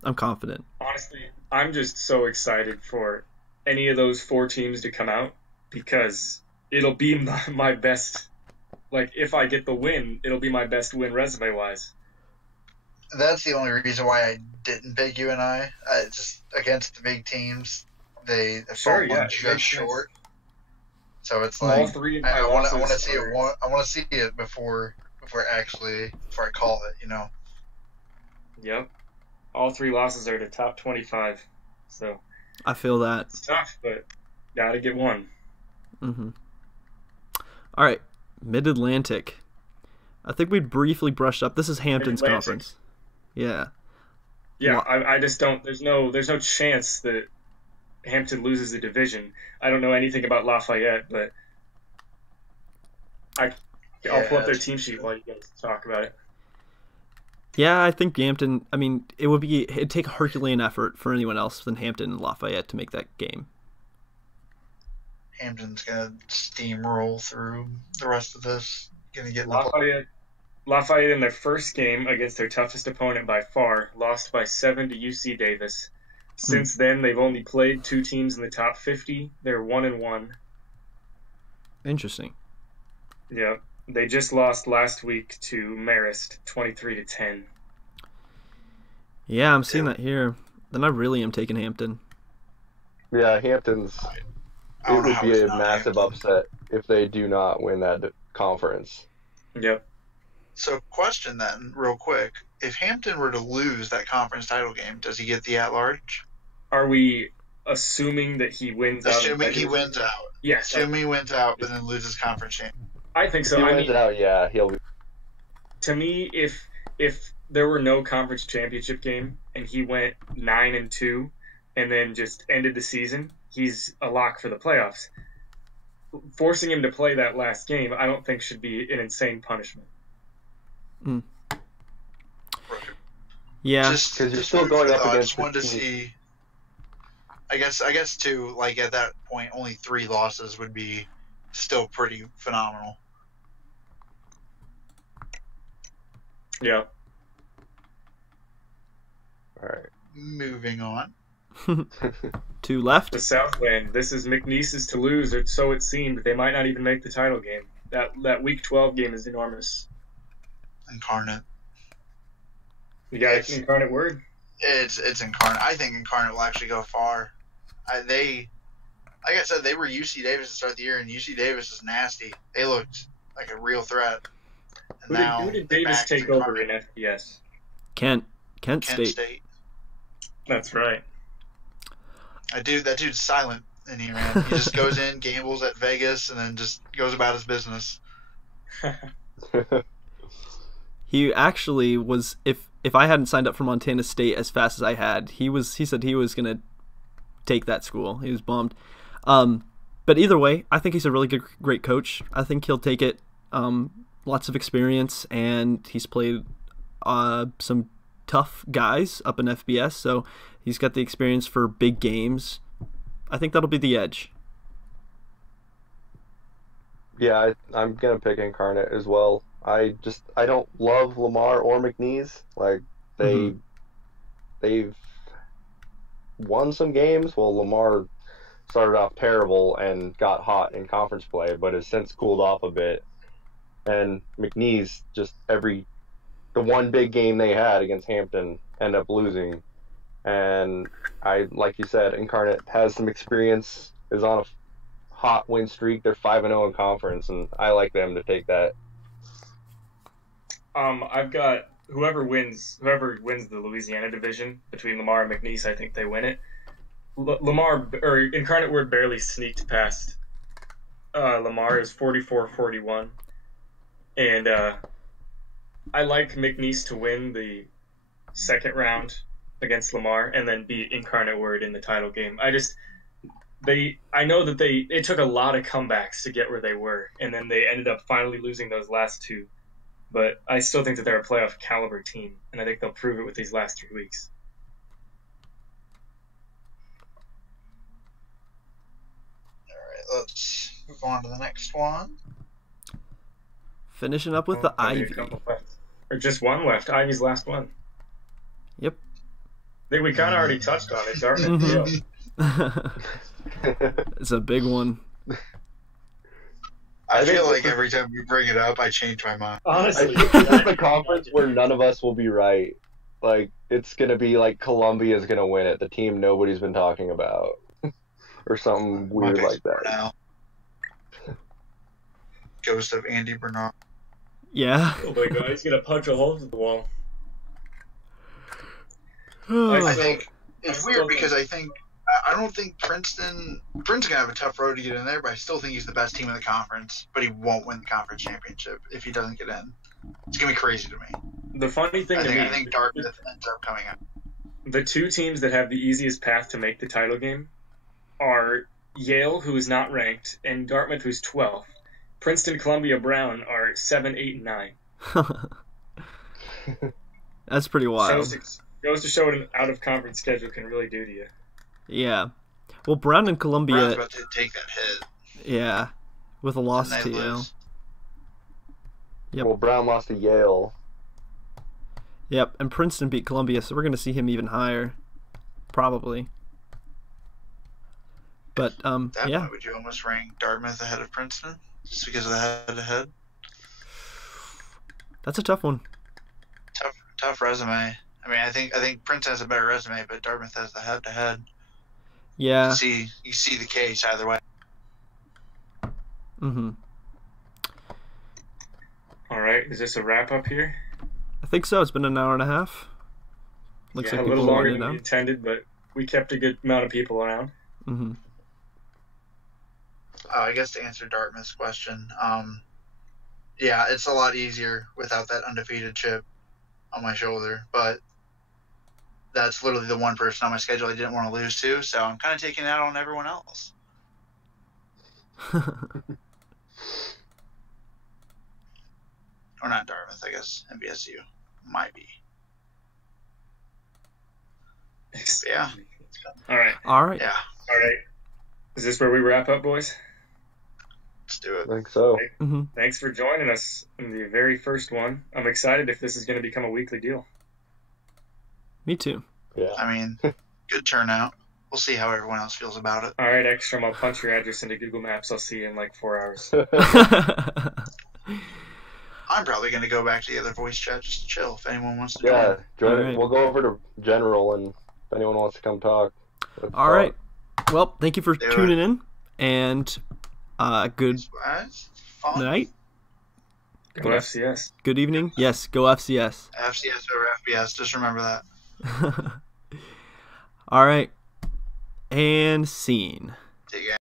I'm confident. Honestly, I'm just so excited for any of those 4 teams to come out because it'll be my best. Like, if I get the win, it'll be my best win resume-wise. That's the only reason why I didn't pick you and I. Just against the big teams, they fall just short. So it's like all 3 I want to see it. I want to see it before I call it. Yep. All 3 losses are to top 25. So I feel that. It's tough, but gotta get one. Mm-hmm. All right, Mid-Atlantic. I think we briefly brushed up. This is Hampton's conference. Yeah. Yeah, I just don't. There's no chance that Hampton loses the division. I don't know anything about Lafayette, but I'll pull up their team sheet while you guys talk about it. Yeah, I think Hampton. I mean, it'd take a Herculean effort for anyone else than Hampton and Lafayette to make that game. Hampton's gonna steamroll through the rest of this. Gonna get Lafayette in their first game against their toughest opponent by far lost by 7 to UC Davis. Since then, they've only played 2 teams in the top 50. They're 1-1. Interesting. Yeah, they just lost last week to Marist, 23-10. Yeah, I'm seeing that here. Then I really am taking Hampton. Yeah, Hampton's. It would be a massive upset if they do not win that conference. Yep. So, question then, real quick. If Hampton were to lose that conference title game, does he get the at-large? Are we assuming that he wins out? Assuming he wins out. Yes. Assuming he wins out, but then loses conference champ. I think so. If he wins out, yeah, he'll be. To me, if there were no conference championship game and he went 9-2 and then just ended the season, he's a lock for the playoffs. Forcing him to play that last game, I don't think should be an insane punishment. Mm. Yeah, because you're still going up against. I just wanted to see. I guess too. Like at that point, only 3 losses would be still pretty phenomenal. Yeah. All right. Moving on. 2 left. The Southland. This is McNeese's to lose, or so it seemed. They might not even make the title game. That Week 12 game is enormous. Incarnate. You got an Incarnate word? It's Incarnate. I think Incarnate will actually go far. Like I said, they were UC Davis to start the year, and UC Davis is nasty. They looked like a real threat. And who did Davis take over in FCS? Kent State. That's right. That dude's silent in here, man. He just goes in, gambles at Vegas, and then just goes about his business. He actually was. If I hadn't signed up for Montana State as fast as I had, he said he was gonna take that school. He was bummed. But either way, I think he's a really great coach. I think he'll take it. Lots of experience, and he's played some tough guys up in FBS, so he's got the experience for big games. I think that'll be the edge. Yeah, I'm gonna pick Incarnate as well. I don't love Lamar or McNeese. Like they've won some games. Well, Lamar started off terrible and got hot in conference play, but has since cooled off a bit. And McNeese, just the one big game they had against Hampton, ended up losing. And like you said, Incarnate has some experience, is on a hot win streak. They're 5-0 in conference, and I like them to take that. I've got whoever wins the Louisiana division between Lamar and McNeese. I think they win it. Lamar or Incarnate Word barely sneaked past Lamar is 44-41, and I like McNeese to win the second round against Lamar and then beat Incarnate Word in the title game. I know that it took a lot of comebacks to get where they were, and then they ended up finally losing those last two. But I still think that they're a playoff caliber team, and I think they'll prove it with these last 3 weeks. All right, let's move on to the next one. Finishing up with the Maybe Ivy. a couple left. Or just one left. Ivy's last one. Yep. I think we kind of already touched on it. Dartmouth. It's a big one. I feel like every time we bring it up, I change my mind. Honestly, I think this is the conference where none of us will be right. Like, it's going to be like Columbia's going to win it, the team nobody's been talking about. Or something weird like that. Now. Ghost of Andy Bernard. Yeah. oh my god, he's going to punch a hole through the wall. I think it's weird because I don't think Princeton's gonna have a tough road to get in there, but I still think he's the best team in the conference. But he won't win the conference championship if he doesn't get in. It's gonna be crazy to me. The funny thing I think Dartmouth ends up coming out. the two teams that have the easiest path to make the title game are Yale, who is not ranked, and Dartmouth, who's 12th. Princeton, Columbia, Brown are 7, 8, and 9. That's pretty wild. Goes to show what an out-of-conference schedule can really do to you. Yeah. Well, Brown and Brown's Columbia, about to take that hit. yeah, with a loss And to they Yale. lose. Yep. Well, Brown lost to Yale. Yep, and Princeton beat Columbia, so we're going to see him even higher, probably. But, At that yeah. point, would you almost rank Dartmouth ahead of Princeton? Just because of the head-to-head? That's a tough one. Tough resume. I mean, I think Princeton has a better resume, but Dartmouth has the head-to-head. Yeah. You see the case either way. Mm-hmm. All right, is this a wrap-up here? I think so. It's been an hour and a half. Looks Yeah, like a little people are longer winding than we down. intended, but we kept a good amount of people around. Mm-hmm. I guess to answer Dartmouth's question, yeah, it's a lot easier without that undefeated chip on my shoulder, but that's literally the one person on my schedule I didn't want to lose to, so I'm kind of taking that on everyone else. Or not Dartmouth, I guess. NBSU might be. Yeah. All right. All right. Yeah, All right. Is this where we wrap up, boys? let's do I it. think so. Mm-hmm. Thanks for joining us in the very first one. I'm excited if this is going to become a weekly deal. Me too. Yeah. I mean, good turnout. We'll see how everyone else feels about it. All right, Ekstrom, I'll punch your address into Google Maps. I'll see you in like 4 hours. I'm probably going to go back to the other voice chat just to chill if anyone wants to do Yeah, it. join All it. right. We'll go over to General, and if anyone wants to come talk. let's All talk. right. Well, thank you for Do it. tuning in, and good It's fun. night, Go FCS. good evening. Yes, go FCS. FCS over FBS, just remember that. All right. And scene. Take care.